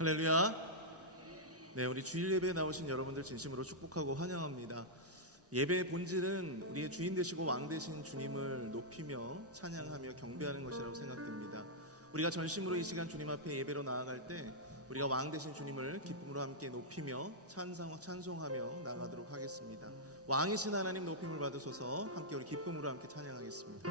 할렐루야. 네, 우리 주일 예배에 나오신 여러분들 진심으로 축복하고 환영합니다. 예배의 본질은 우리의 주인 되시고 왕 되신 주님을 높이며 찬양하며 경배하는 것이라고 생각됩니다. 우리가 전심으로 이 시간 주님 앞에 예배로 나아갈 때 우리가 왕 되신 주님을 기쁨으로 함께 높이며 찬송하며 나가도록 하겠습니다. 왕이신 하나님 높임을 받으소서. 함께 우리 기쁨으로 함께 찬양하겠습니다.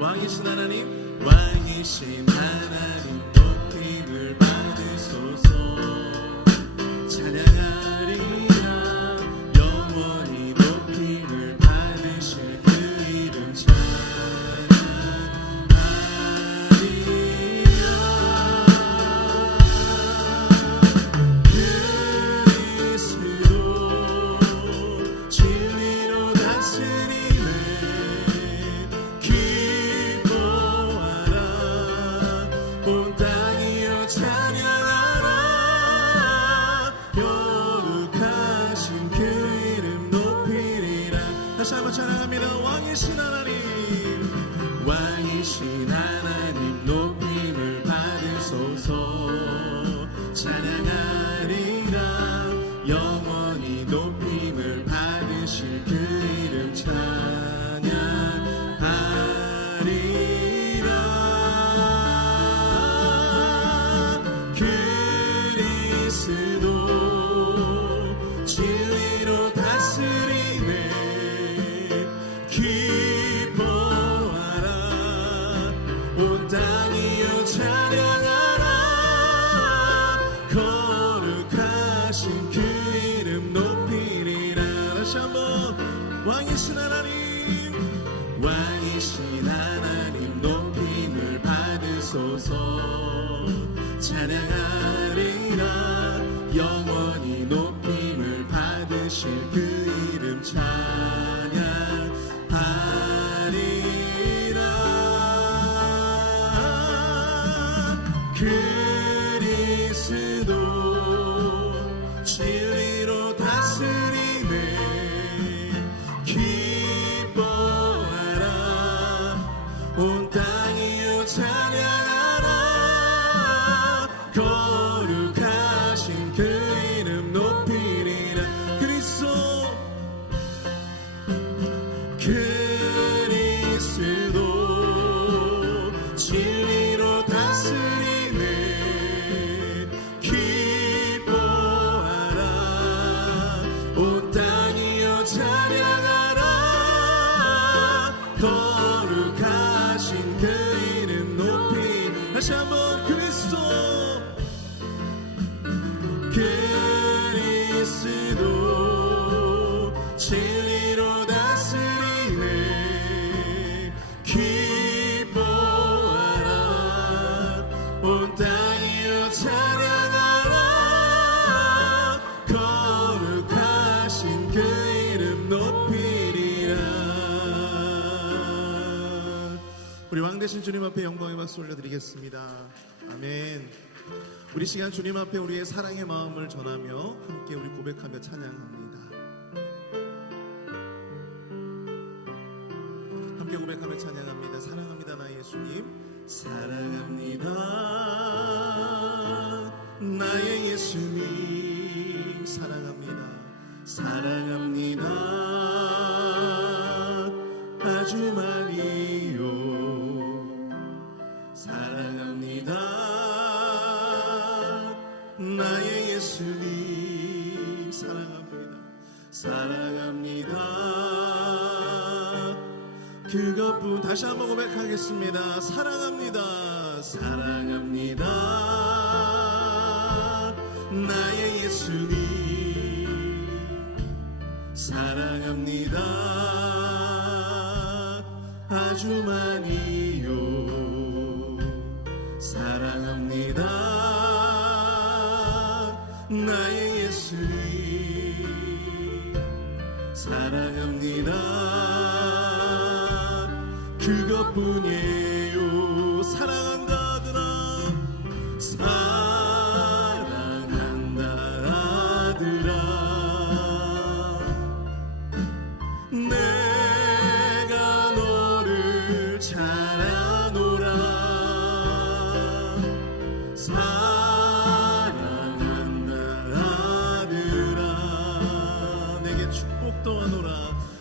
왕이신 하나님, 왕이신 하나님 높임을 받으소서. 찬양하리라 영원히 높임을 받으실 그 이름 찬양하리라. 그리스도 진리로 다스리네. 온 땅이여 찬양하라. 거룩하신 그 이름 높이리라. 다시 한번 찬양합니다. 왕이신 하나님, 왕이신 하나님 높임을 받으소서. 찬양하리라 영원히 높임을 받으실 그 이름 그리스도 진리로 다스리네. 기뻐하라 온 땅이여 찬양하라. 거룩하신 그 이름 높이리라. 다시 한번 왕이신 하나님, 왕이신 하나님 높임을 받으소서. 찬양하리라 영원히 높임을 받으실 그 이름 찬양하리라. 그리스도 진리로 다스리네. 기뻐하라 온 땅이여 찬양하라. 거룩하신 그 이름 높이리라. 그리스도 진리로 다스리네. 기뻐하라 온 땅이여 찬양하라. 거룩하신 그 이름 높이. 다시 한번 그리스도 진리로 다스리네. 기뻐하라 온 땅이여 찬양하라. 거룩하신 그 이름 높이리라. 우리 왕 되신 주님 앞에 영광의 박수 올려드리겠습니다. 아멘. 우리 시간 주님 앞에 우리의 사랑의 마음을 전하며 함께 우리 고백하며 찬양합니다. 함께 고백하며 찬양합니다. 사랑합니다 나의 예수님. 사랑합니다 나의 예수님. 사랑합니다. 사랑합니다 아주 많이요. 사랑합니다 나의 예수님. 사랑합니다. 사랑합니다 그것뿐. 다시 한번 고백하겠습니다. 사랑합니다. 사랑합니다 나의 예수님. 사랑합니다 아주 많이요. 사랑합니다 나의 예수님. 사랑합니다 그것뿐이에요. 사랑한다 아들아. 사랑한다 아들아.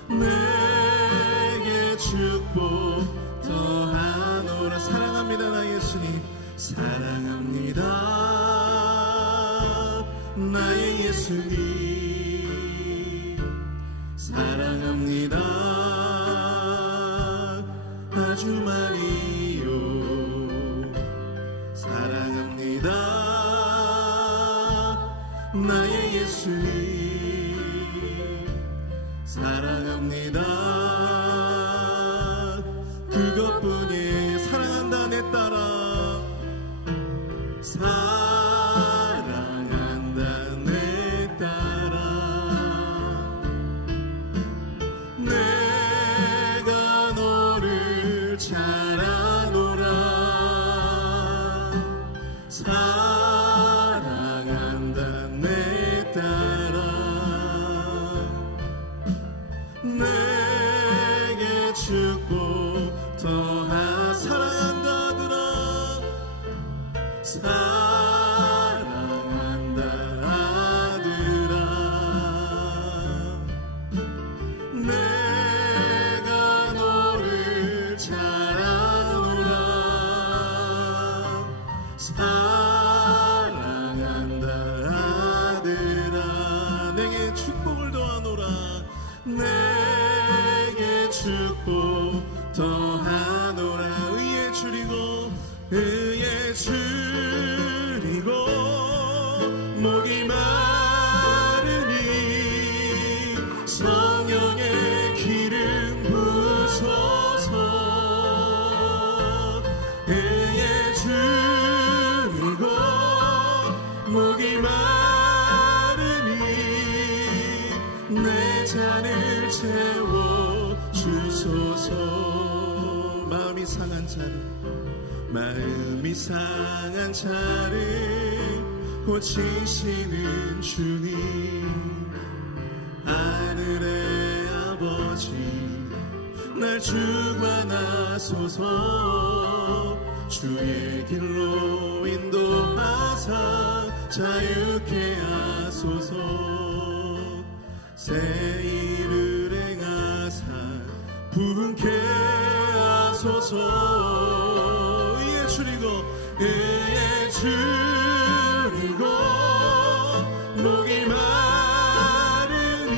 내게 축복 더하노라. 사랑합니다 나 예수님, 사랑합니다 나의 예수님, 사랑합니다 아주 많이요. 사랑합니다 나의 예수님, 사랑합니다 그것뿐이에요. 사랑한다 내 딸아, 사랑한다 내 딸아, 내가 너를 잘 아노라. 사랑한다 내 딸아, 내게 축복 더하. 사랑한다 아들아, 사랑한다 아들아, 내가 너를 잘 아노라. 사랑한다 아들아, 내게 축복을 더하노라. 내게 축복 더하노라. 의에 줄이고 의에 줄이고 목이 마르니 성령의 기름 부소서. 의에 줄이고 목이 마르니 내 잔을 채워 주소서. 마음이 상한 자를, 마음이 상한 자를 고치시는 주님, 하늘의 아버지 날 주관하소서. 주의 길로 인도하사 자유케 하소서. 새 일을 행하사 부흥케 하소서. 의에 줄이고 의에 줄이고 목이 마르니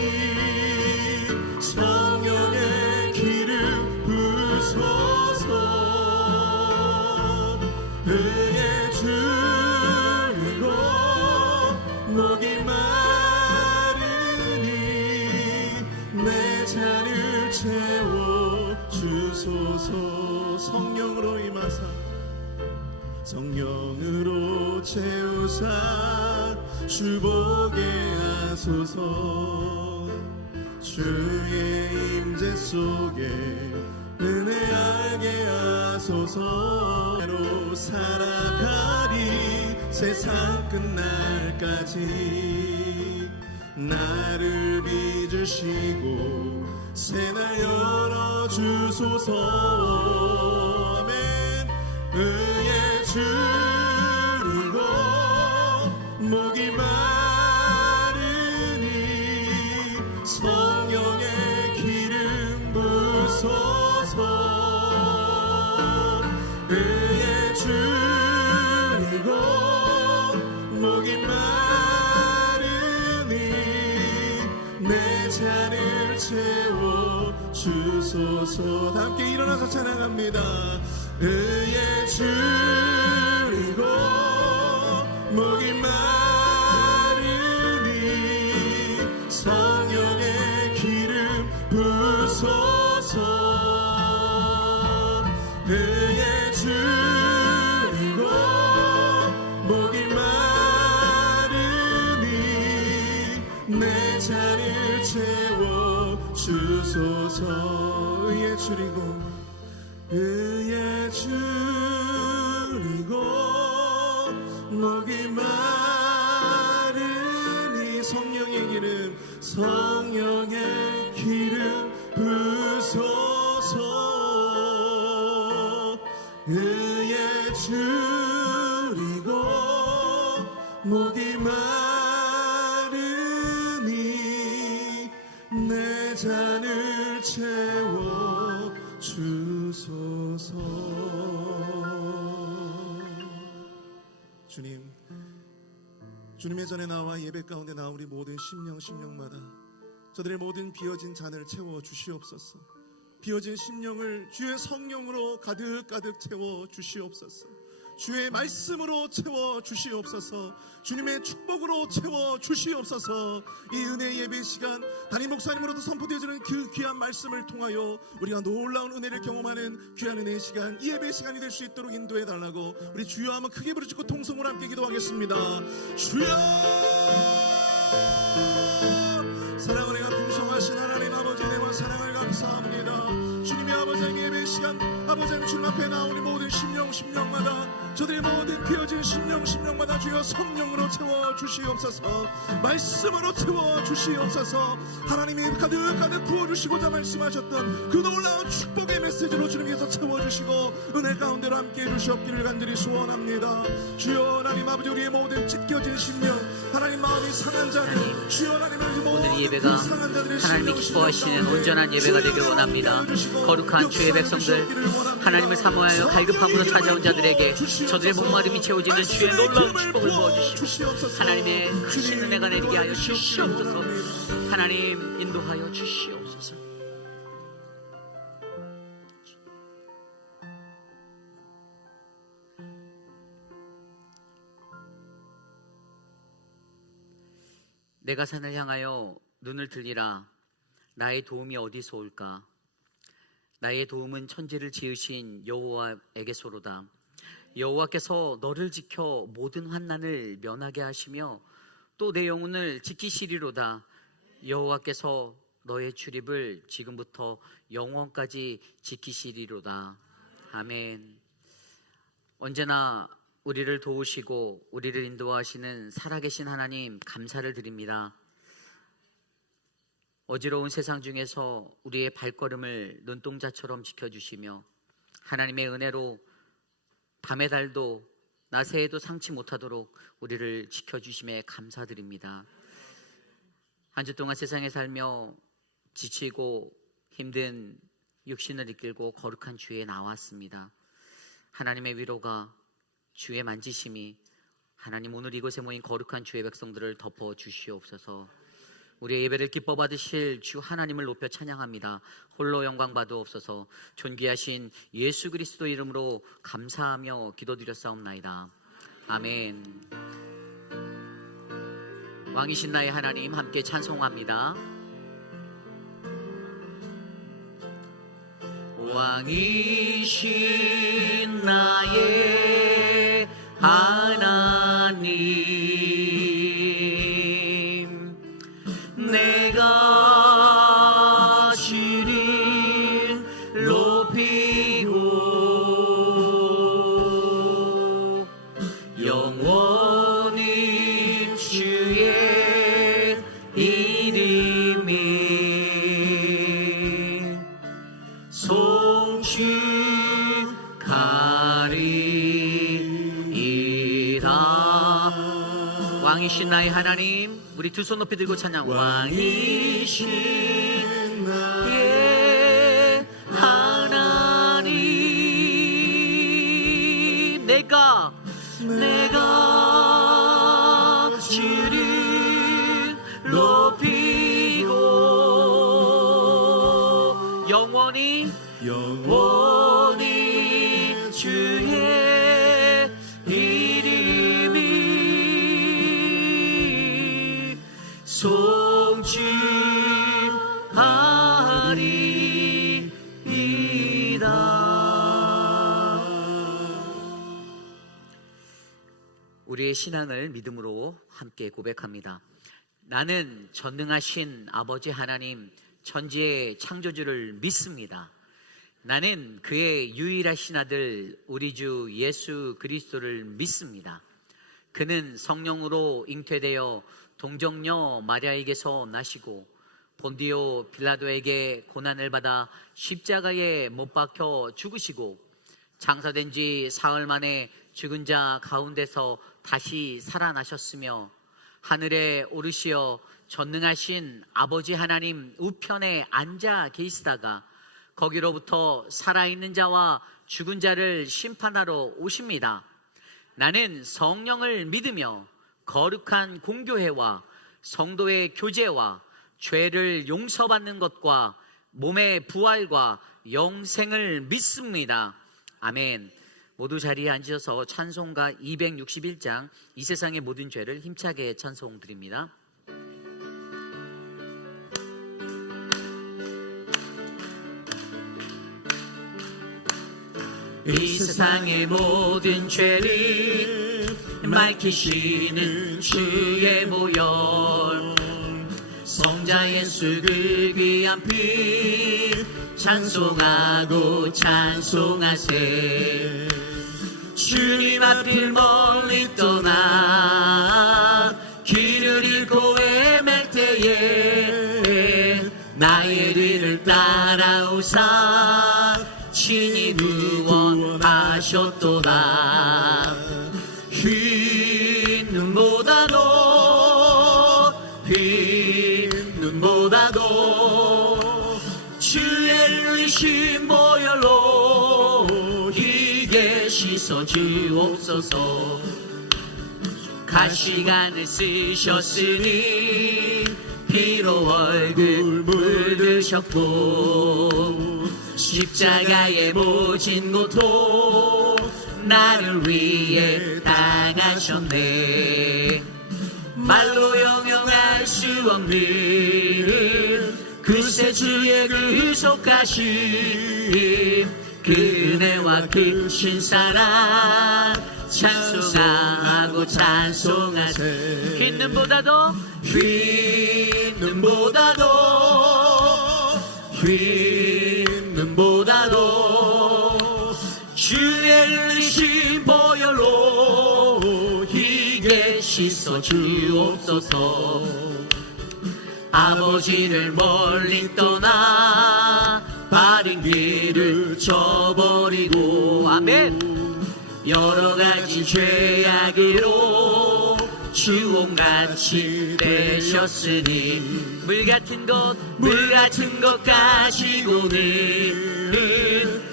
성령의 기름 부소서. 의에 줄이고 목이 마르니 내 잔을 채워 주소서. 성령으로 임하사 성령으로 채우사 주보게 하소서. 주의 임재 속에 은혜 알게 하소서. 로 살아가리 세상 끝날까지 나를 빚으시고 새날 열어주소서. 아멘. 의에 줄이고 목이 마르니 성령의 기름 부소서. 의에 줄이고 목이 마르니 내 잔을 채워 주소서. 다 함께 일어나서 찬양합니다. 의에 줄이고 목이 마르니 성령의 기름 부소서. 의에 줄이고 목이 마르니 내 잔을 채워 주소서. 의에 줄이고 의에 줄이고 목이 마르니 성령의 기름 성령의 기름 부소서. 의에 줄이고 목이 마르니 내 잔을 채워 주소서. 주님의 전에 나와 예배 가운데 나온 우리 모든 심령마다 저들의 모든 비어진 잔을 채워 주시옵소서. 비어진 심령을 주의 성령으로 가득 채워 주시옵소서. 주의 말씀으로 채워 주시옵소서. 주님의 축복으로 채워 주시옵소서. 이 은혜의 예배 시간 담임 목사님으로도 선포되어지는 그 귀한 말씀을 통하여 우리가 놀라운 은혜를 경험하는 귀한 은혜의 시간, 이 예배 시간이 될 수 있도록 인도해 달라고 우리 주여 한번 크게 부르짖고 통성으로 함께 기도하겠습니다. 주여, 사랑을 행하 풍성하신 하나님 아버지, 내와 사랑을 감사합니다. 주님의 아버지의 예배 시간, 아버지의 주님 앞에 나오니 모든 심령마다 저들의 모든 비어진 심령마다 주여 성령으로 채워 주시옵소서. 말씀으로 채워 주시옵소서. 하나님이 가득 부어주시고자 말씀하셨던 그 놀라운 축복의 메시지로 주님께서 채워주시고 은혜 가운데로 함께 해주시옵기를 간절히 소원합니다. 주여 하나님 아버지, 우리의 모든 찢겨진 심령, 하나님 마음이 상한 자들, 주여 하나님 아버지, 오늘 예배가 하나님이 기뻐하시는 온전한 예배가 되길 원합니다. 거룩한 주의 백성들, 하나님을 사모하여 갈급함으로 찾아온 자들에게 저들의 목마름이 채워지는 주의 놀라운 축복을 부어주시고 하나님의 크신 은혜가 내리게 하여 주시옵소서. 하나님 인도하여 주시옵소서. 내가 산을 향하여 눈을 들리라. 나의 도움이 어디서 올까? 나의 도움은 천지를 지으신 여호와에게서로다. 여호와께서 너를 지켜 모든 환난을 면하게 하시며 또 내 영혼을 지키시리로다. 여호와께서 너의 출입을 지금부터 영원까지 지키시리로다. 아멘. 언제나 우리를 도우시고 우리를 인도하시는 살아계신 하나님 감사를 드립니다. 어지러운 세상 중에서 우리의 발걸음을 눈동자처럼 지켜주시며 하나님의 은혜로 밤의 달도 낮새에도 상치 못하도록 우리를 지켜주심에 감사드립니다. 한 주 동안 세상에 살며 지치고 힘든 육신을 이끌고 거룩한 주에 나왔습니다. 하나님의 위로가, 주의 만지심이 하나님 오늘 이곳에 모인 거룩한 주의 백성들을 덮어 주시옵소서. 우리의 예배를 기뻐 받으실 주 하나님을 높여 찬양합니다. 홀로 영광 받으옵소서. 존귀하신 예수 그리스도 이름으로 감사하며 기도드렸사옵나이다. 아멘. 왕이신 나의 하나님 함께 찬송합니다. 왕이신 나의 하나님, 내가 주를 높이고 영원히 주의 이름이 송축하리이다. 왕이신 나의 하나님, 우리 두 손 높이 들고 찬양. 왕이신 나의 하나님, 내가 주를 높이고 영원히 주의 이름이 송축하리이다. 우리의 신앙을 믿음으로 함께 고백합니다. 나는 전능하신 아버지 하나님, 천지의 창조주를 믿습니다. 나는 그의 유일하신 아들 우리 주 예수 그리스도를 믿습니다. 그는 성령으로 잉태되어 동정녀 마리아에게서 나시고 본디오 빌라도에게 고난을 받아 십자가에 못 박혀 죽으시고 장사된 지 사흘 만에 죽은 자 가운데서 다시 살아나셨으며 하늘에 오르시어 전능하신 아버지 하나님 우편에 앉아 계시다가 거기로부터 살아있는 자와 죽은 자를 심판하러 오십니다. 나는 성령을 믿으며 거룩한 공교회와 성도의 교제와 죄를 용서받는 것과 몸의 부활과 영생을 믿습니다. 아멘. 모두 자리에 앉으셔서 찬송가 261장 이 세상의 모든 죄를 힘차게 찬송드립니다. 이 세상의 모든 죄를 밝히시는 주의 보혈, 성자 예수 그 귀한 피 찬송하고 찬송하세. 주님 앞을 멀리 떠나 길을 잃고 헤맬 때에 나의 뒤를 따라오사 친히 구원하셨도다. 흰 눈보다도 주의 흘리신 보혈로 희게 씻어 주옵소서. 가시관을 쓰셨으니 피로 얼굴 물드셨고 십자가의 모진 고통 나를 위해 당하셨네. 말로 형용할 수 없는 그새 주의 구속하심 그 은혜와 크신 사랑 찬송하고 찬송하세. 흰 눈보다도 주의 흘리신 보혈로 희게 씻어 주옵소서. 아버지를 멀리 떠나 바른 길을 저버리고 아멘. 여러 가지 죄악으로 주홍같이 되셨으니 물 같은 것 가지고는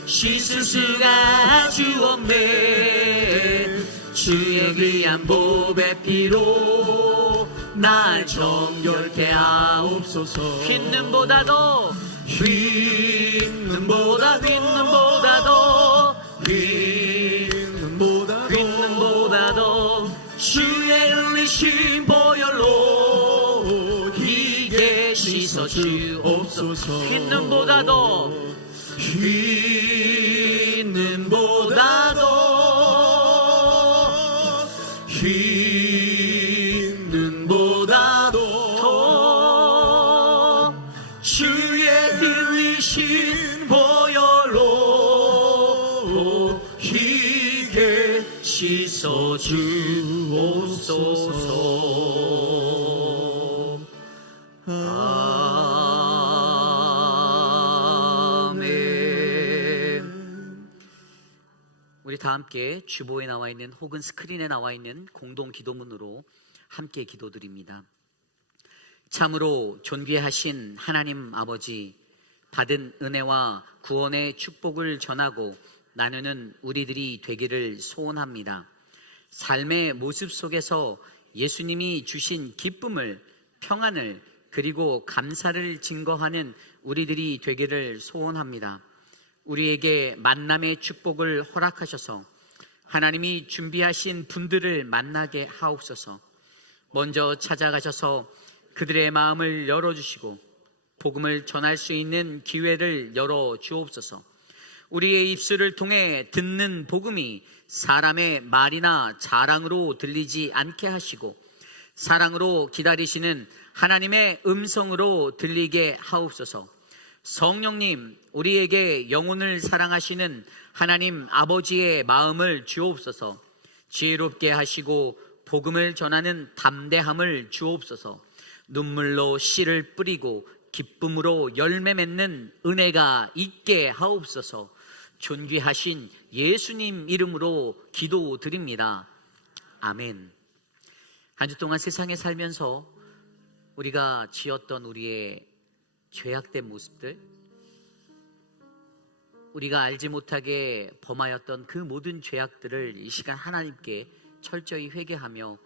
씻을 수가 주 없네. 주의 귀한 보배 피로 날 정결케 하옵소서. 흰 눈보다도 주의 흘리신 보혈로 희게 씻어 주옵소서. 흰 눈보다도 주의 흘리신 보혈로 희게 씻어 주옵소서. 아멘. 우리 다 함께 주보에 나와 있는 혹은 스크린에 나와 있는 공동 기도문으로 함께 기도드립니다. 참으로 존귀하신 하나님 아버지, 받은 은혜와 구원의 축복을 전하고 나누는 우리들이 되기를 소원합니다. 삶의 모습 속에서 예수님이 주신 기쁨을, 평안을, 그리고 감사를 증거하는 우리들이 되기를 소원합니다. 우리에게 만남의 축복을 허락하셔서 하나님이 준비하신 분들을 만나게 하옵소서. 먼저 찾아가셔서 그들의 마음을 열어주시고 복음을 전할 수 있는 기회를 열어주옵소서. 우리의 입술을 통해 듣는 복음이 사람의 말이나 자랑으로 들리지 않게 하시고 사랑으로 기다리시는 하나님의 음성으로 들리게 하옵소서. 성령님, 우리에게 영혼을 사랑하시는 하나님 아버지의 마음을 주옵소서. 지혜롭게 하시고 복음을 전하는 담대함을 주옵소서. 눈물로 씨를 뿌리고 기쁨으로 열매 맺는 은혜가 있게 하옵소서. 존귀하신 예수님 이름으로 기도드립니다. 아멘. 한 주 동안 세상에 살면서 우리가 지었던 우리의 죄악된 모습들, 우리가 알지 못하게 범하였던 그 모든 죄악들을 이 시간 하나님께 철저히 회개하며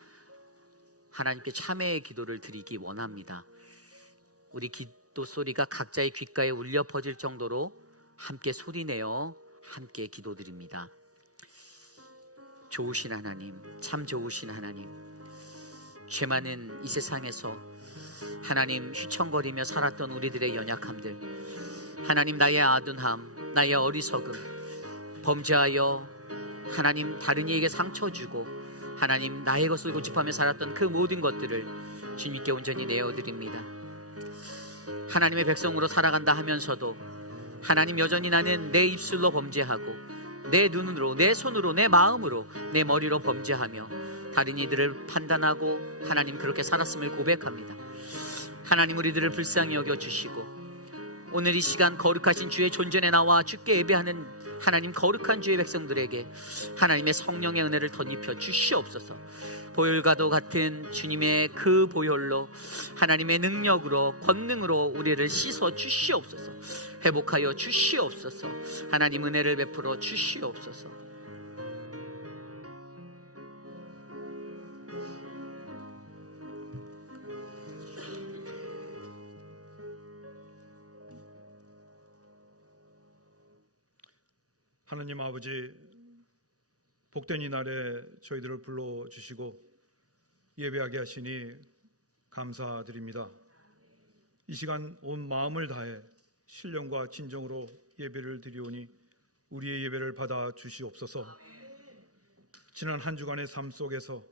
하나님께 참회의 기도를 드리기 원합니다. 우리 기도 소리가 각자의 귓가에 울려 퍼질 정도로 함께 소리내어 함께 기도드립니다. 좋으신 하나님, 참 좋으신 하나님, 죄 많은 이 세상에서 하나님 휘청거리며 살았던 우리들의 연약함들, 하나님 나의 아둔함, 나의 어리석음, 범죄하여 하나님 다른 이에게 상처 주고 하나님 나의 것을 고집하며 살았던 그 모든 것들을 주님께 온전히 내어드립니다. 하나님의 백성으로 살아간다 하면서도 하나님 여전히 나는 내 입술로 범죄하고 내 눈으로, 내 손으로, 내 마음으로, 내 머리로 범죄하며 다른 이들을 판단하고 하나님 그렇게 살았음을 고백합니다. 하나님 우리들을 불쌍히 여겨주시고 오늘 이 시간 거룩하신 주의 존전에 나와 주께 예배하는 하나님 거룩한 주의 백성들에게 하나님의 성령의 은혜를 덧입혀 주시옵소서. 보혈과도 같은 주님의 그 보혈로 하나님의 능력으로 권능으로 우리를 씻어 주시옵소서. 회복하여 주시옵소서. 하나님 은혜를 베풀어 주시옵소서. 하나님 아버지, 복된 이 날에 저희들을 불러주시고 예배하게 하시니 감사드립니다. 이 시간 온 마음을 다해 신령과 진정으로 예배를 드리오니 우리의 예배를 받아 주시옵소서. 지난 한 주간의 삶 속에서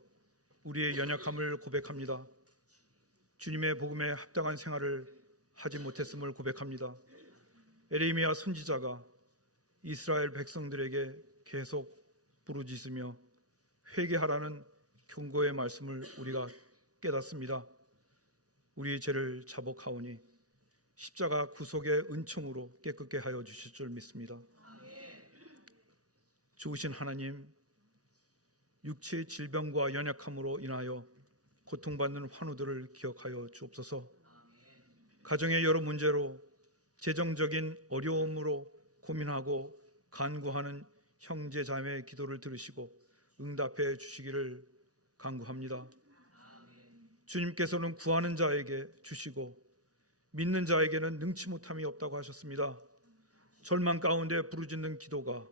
우리의 연약함을 고백합니다. 주님의 복음에 합당한 생활을 하지 못했음을 고백합니다. 에레미야 선지자가 이스라엘 백성들에게 계속 부르짖으며 회개하라는 경고의 말씀을 우리가 깨닫습니다. 우리의 죄를 자복하오니 십자가 구속의 은총으로 깨끗게 하여 주실 줄 믿습니다. 좋으신 하나님, 육체의 질병과 연약함으로 인하여 고통받는 환우들을 기억하여 주옵소서. 가정의 여러 문제로 재정적인 어려움으로 고민하고 간구하는 형제 자매의 기도를 들으시고 응답해 주시기를 간구합니다. 주님께서는 구하는 자에게 주시고 믿는 자에게는 능치 못함이 없다고 하셨습니다. 절망 가운데 부르짖는 기도가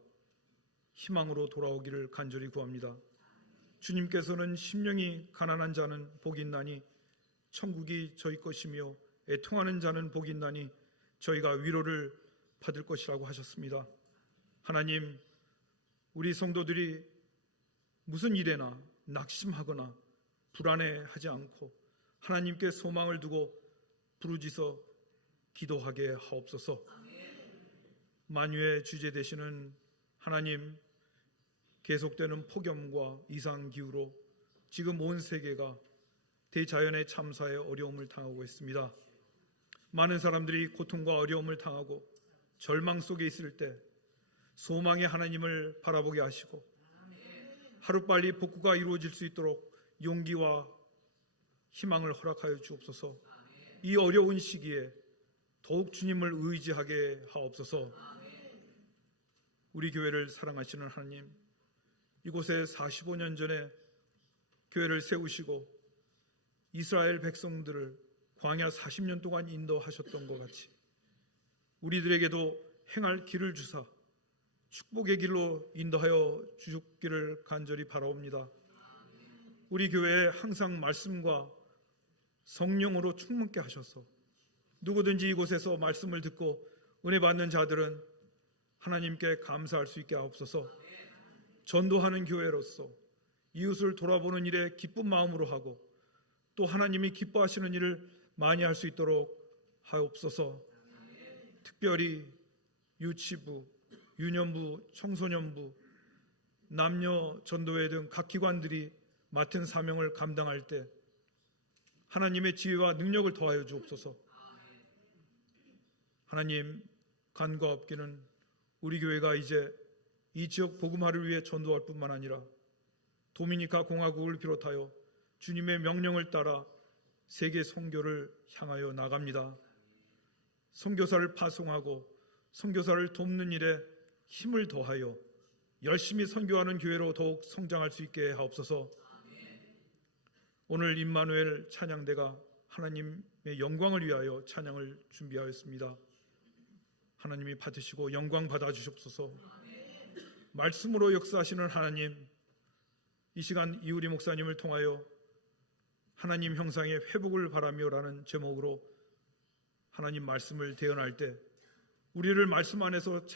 희망으로 돌아오기를 간절히 구합니다. 주님께서는 심령이 가난한 자는 복이 있나니 천국이 저희 것이며 애통하는 자는 복이 있나니 저희가 위로를 받을 것이라고 하셨습니다. 하나님, 우리 성도들이 무슨 일에나 낙심하거나 불안해하지 않고 하나님께 소망을 두고 부르짖어 기도하게 하옵소서. 만유의 주제 되시는 하나님, 계속되는 폭염과 이상기후로 지금 온 세계가 대자연의 참사에 어려움을 당하고 있습니다. 많은 사람들이 고통과 어려움을 당하고 절망 속에 있을 때 소망의 하나님을 바라보게 하시고 하루빨리 복구가 이루어질 수 있도록 용기와 희망을 허락하여 주옵소서. 이 어려운 시기에 더욱 주님을 의지하게 하옵소서. 우리 교회를 사랑하시는 하나님, 이곳에 45년 전에 교회를 세우시고 이스라엘 백성들을 광야 40년 동안 인도하셨던 것 같이 우리들에게도 행할 길을 주사 축복의 길로 인도하여 주시기를 간절히 바라옵니다. 우리 교회에 항상 말씀과 성령으로 충만케 하셔서 누구든지 이곳에서 말씀을 듣고 은혜 받는 자들은 하나님께 감사할 수 있게 하옵소서. 전도하는 교회로서 이웃을 돌아보는 일에 기쁜 마음으로 하고 또 하나님이 기뻐하시는 일을 많이 할 수 있도록 하옵소서. 특별히 유치부, 유년부, 청소년부, 남녀 전도회 등 각 기관들이 맡은 사명을 감당할 때 하나님의 지혜와 능력을 더하여 주옵소서. 하나님, 간과 없기는 우리 교회가 이제 이 지역 복음화를 위해 전도할 뿐만 아니라 도미니카 공화국을 비롯하여 주님의 명령을 따라 세계 선교를 향하여 나갑니다. 선교사를 파송하고 선교사를 돕는 일에 힘을 더하여 열심히 선교하는 교회로 더욱 성장할 수 있게 하옵소서. 오늘 임마누엘 찬양대가 하나님의 영광을 위하여 찬양을 준비하였습니다. 하나님이 받으시고 영광 받아주시옵소서. 말씀으로 역사하시는 하나님, 이 시간 이우리 목사님을 통하여 하나님 형상의 회복을 바라며라는 제목으로 하나님 말씀을 대언할 때 우리를 말씀 안에서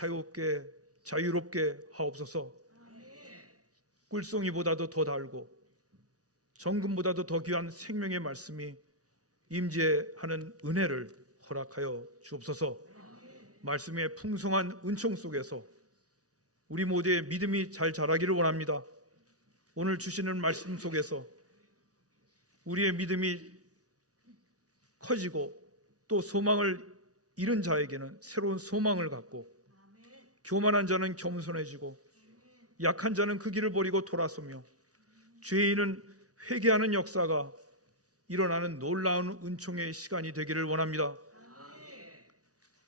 자유롭게 하옵소서. 꿀송이보다도 더 달고 정금보다도 더 귀한 생명의 말씀이 임재하는 은혜를 허락하여 주옵소서. 말씀의 풍성한 은총 속에서 우리 모두의 믿음이 잘 자라기를 원합니다. 오늘 주시는 말씀 속에서 우리의 믿음이 커지고 또 소망을 잃은 자에게는 새로운 소망을 갖고, 교만한 자는 겸손해지고 약한 자는 그 길을 버리고 돌아서며 죄인은 회개하는 역사가 일어나는 놀라운 은총의 시간이 되기를 원합니다.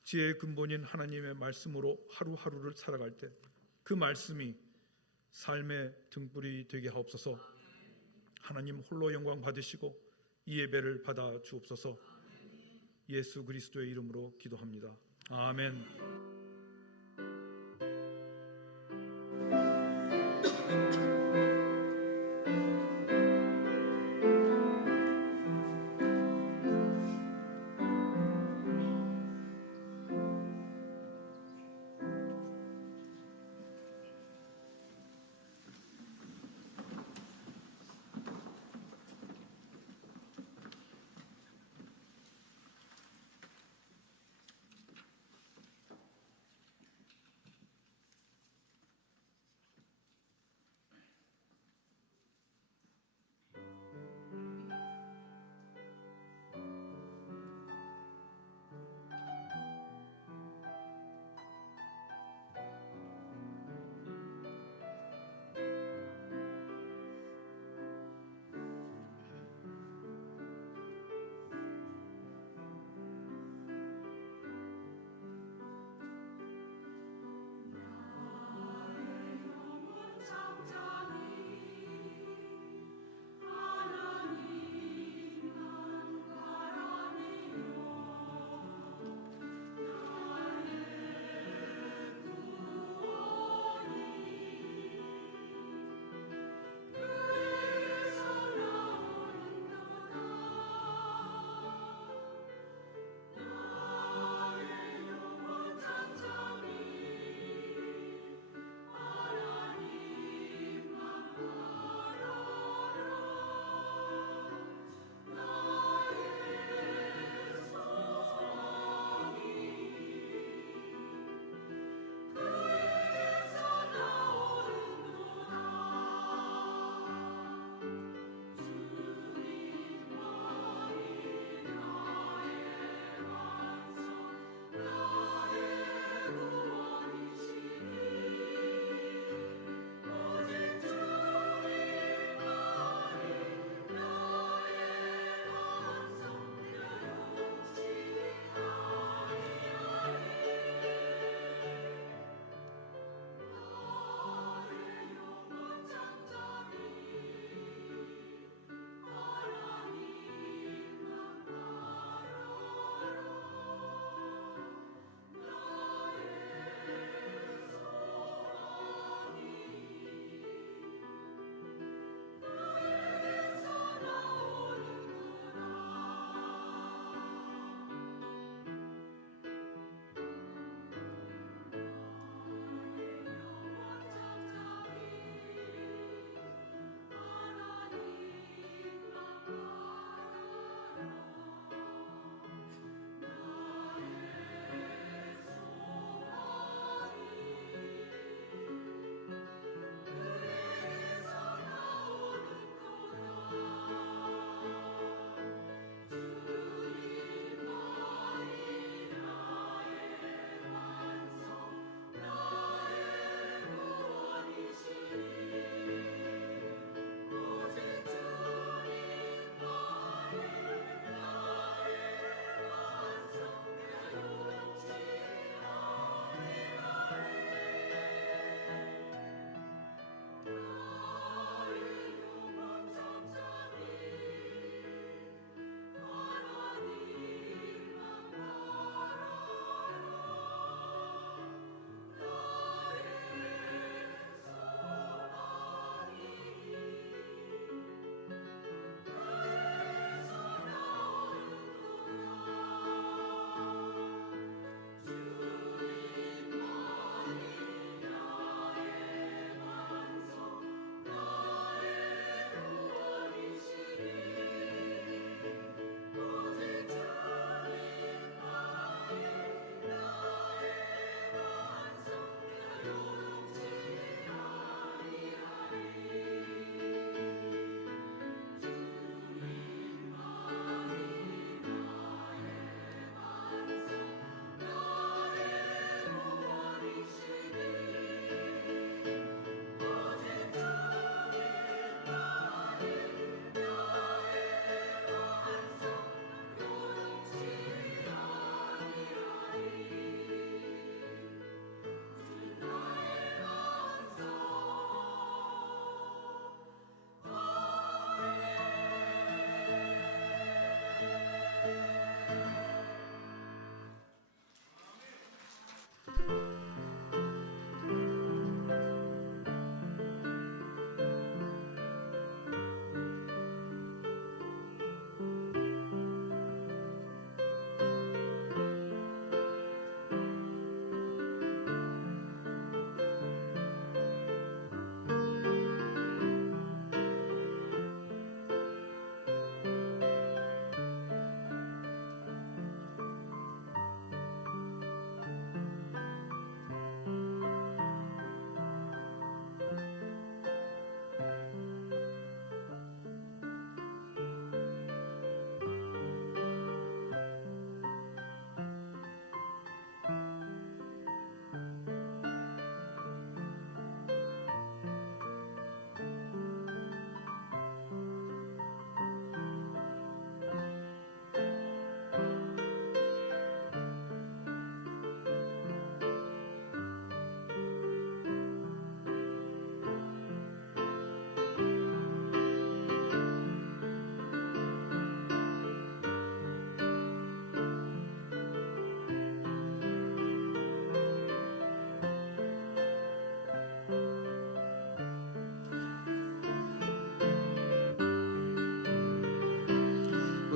지혜의 근본인 하나님의 말씀으로 하루하루를 살아갈 때 그 말씀이 삶의 등불이 되게 하옵소서. 하나님 홀로 영광 받으시고 이 예배를 받아 주옵소서. 예수 그리스도의 이름으로 기도합니다. 아멘.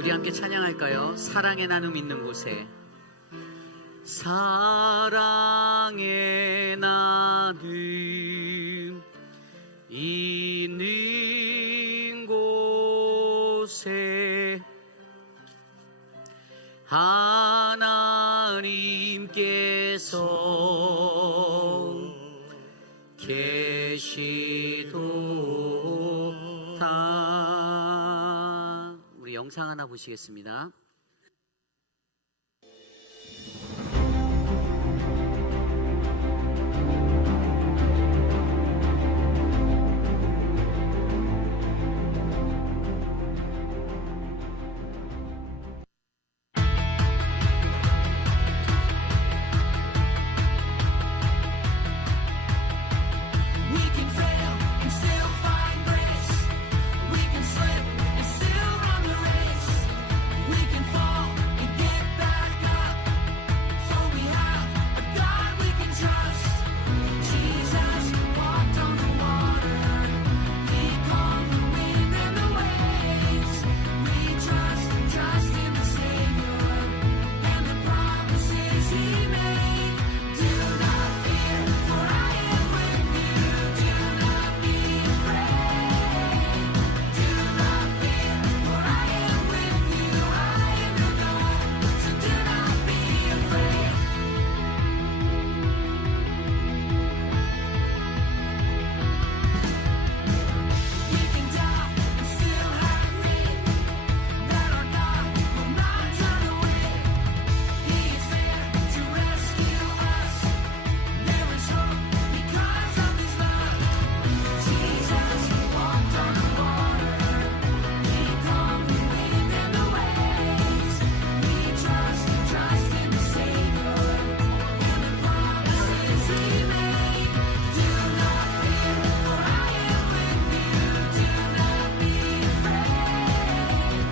우리 함께 찬양할까요? 사랑의 나눔 있는 곳에. 사랑의 나눔 있는 곳에 하나님께서 계시도다. 우리 영상 하나 보시겠습니다. We can fail and still find grace. We can slip and still run the race. We can fall and get back up. For we have a God we can trust. Jesus walked on the water. He calmed the wind and the waves. We trust in the Savior and the promises He made. Do not fear, for I am with you. Do not be afraid. Do not fear, for I am with you. I am your God, so do not be afraid. We can doubt and still have faith that our God will not turn away. He is there to rescue us. There is hope because of His love. Jesus walked on the water. He calmed the wind and the waves. We trust in the Savior and the promises He made. Do not fear, for I am with you. Do not be afraid.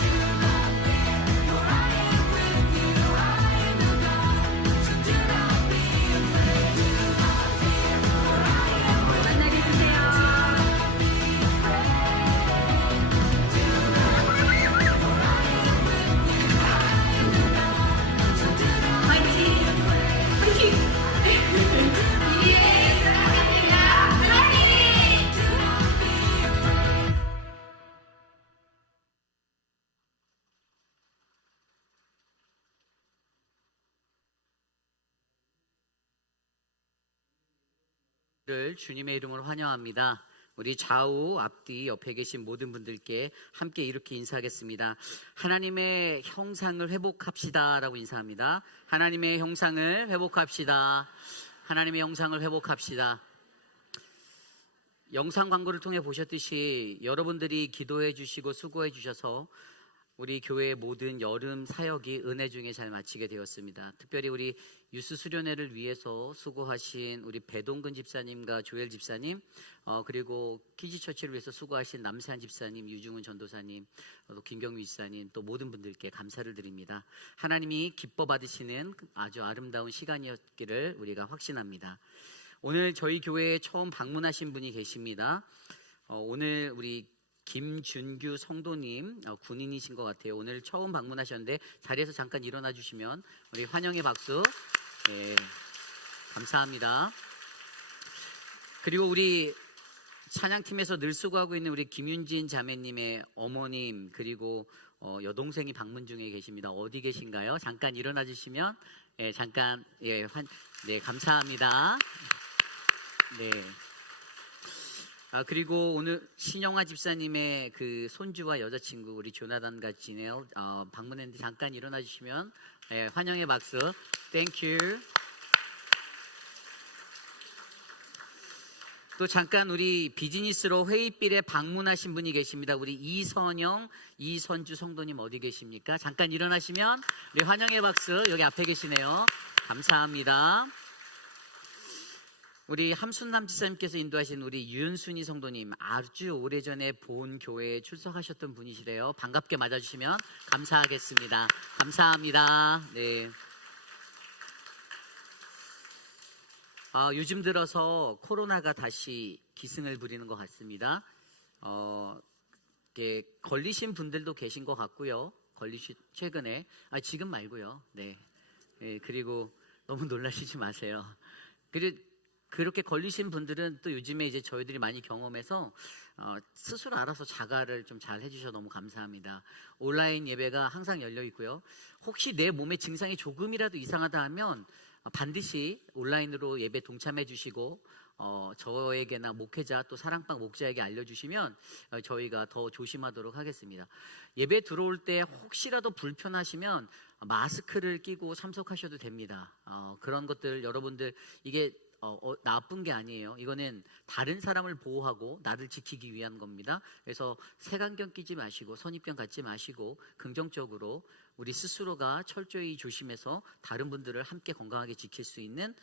Do not fear, for I am with you. I am your God, so do not be afraid. Do not fear, for I am with you. 만나게 주세요. Do not be afraid. Do not fear, for I am with you. I am your God, so do not be afraid. 예, 사랑합니다. 화이팅! Do not be afraid. 를 주님의 이름으로 환영합니다. 우리 좌우 앞뒤 옆에 계신 모든 분들께 함께 이렇게 인사하겠습니다. 하나님의 형상을 회복합시다 라고 인사합니다. 하나님의 형상을 회복합시다. 하나님의 형상을 회복합시다. 영상 광고를 통해 보셨듯이 여러분들이 기도해 주시고 수고해 주셔서 우리 교회의 모든 여름 사역이 은혜 중에 잘 마치게 되었습니다. 특별히 우리 유스 수련회를 위해서 수고하신 우리 배동근 집사님과 조엘 집사님, 그리고 키즈처치를 위해서 수고하신 남세한 집사님, 유중훈 전도사님, 또 김경미 집사님, 또 모든 분들께 감사를 드립니다. 하나님이 기뻐 받으시는 아주 아름다운 시간이었기를 우리가 확신합니다. 오늘 저희 교회에 처음 방문하신 분이 계십니다. 오늘 우리 김준규 성도님, 군인이신 것 같아요. 오늘 처음 방문하셨는데 자리에서 잠깐 일어나 주시면 우리 환영의 박수. 네, 감사합니다. 그리고 우리 찬양팀에서 늘 수고하고 있는 우리 김윤진 자매님의 어머님, 그리고 여동생이 방문 중에 계십니다. 어디 계신가요? 잠깐 일어나 주시면, 잠깐, 네, 감사합니다. 네. 그리고 오늘 신영화 집사님의 그 손주와 여자친구 우리 조나단 같이네요. 방문했는데 잠깐 일어나 주시면, 환영의 박수. 땡큐. 또 잠깐 우리 비즈니스로 회의빌에 방문하신 분이 계십니다. 우리 이선영, 이선주 성도님 어디 계십니까? 잠깐 일어나시면 우리 환영의 박수. 여기 앞에 계시네요. 감사합니다. 우리 함순남 지사님께서 인도하신 우리 유은순이 성도님, 아주 오래전에 본 교회에 출석하셨던 분이시래요. 반갑게 맞아주시면 감사하겠습니다. 감사합니다. 네. 요즘 들어서 코로나가 다시 기승을 부리는 것 같습니다. 걸리신 분들도 계신 것 같고요. 최근에 지금 말고요. 네. 예, 그리고 너무 놀라시지 마세요. 그렇게 걸리신 분들은 또 요즘에 이제 저희들이 많이 경험해서 스스로 알아서 자가를 좀 잘 해주셔서 너무 감사합니다. 온라인 예배가 항상 열려 있고요. 혹시 내 몸에 증상이 조금이라도 이상하다 하면 반드시 온라인으로 예배 동참해 주시고 저에게나 목회자 또 사랑방 목자에게 알려주시면 저희가 더 조심하도록 하겠습니다. 예배 들어올 때 혹시라도 불편하시면 마스크를 끼고 참석하셔도 됩니다. 그런 것들 여러분들 이게 나쁜 게 아니에요. 이거는 다른 사람을 보호하고 나를 지키기 위한 겁니다. 그래서 색안경 끼지 마시고 선입견 갖지 마시고 긍정적으로 우리 스스로가 철저히 조심해서 다른 분들을 함께 건강하게 지킬 수 있는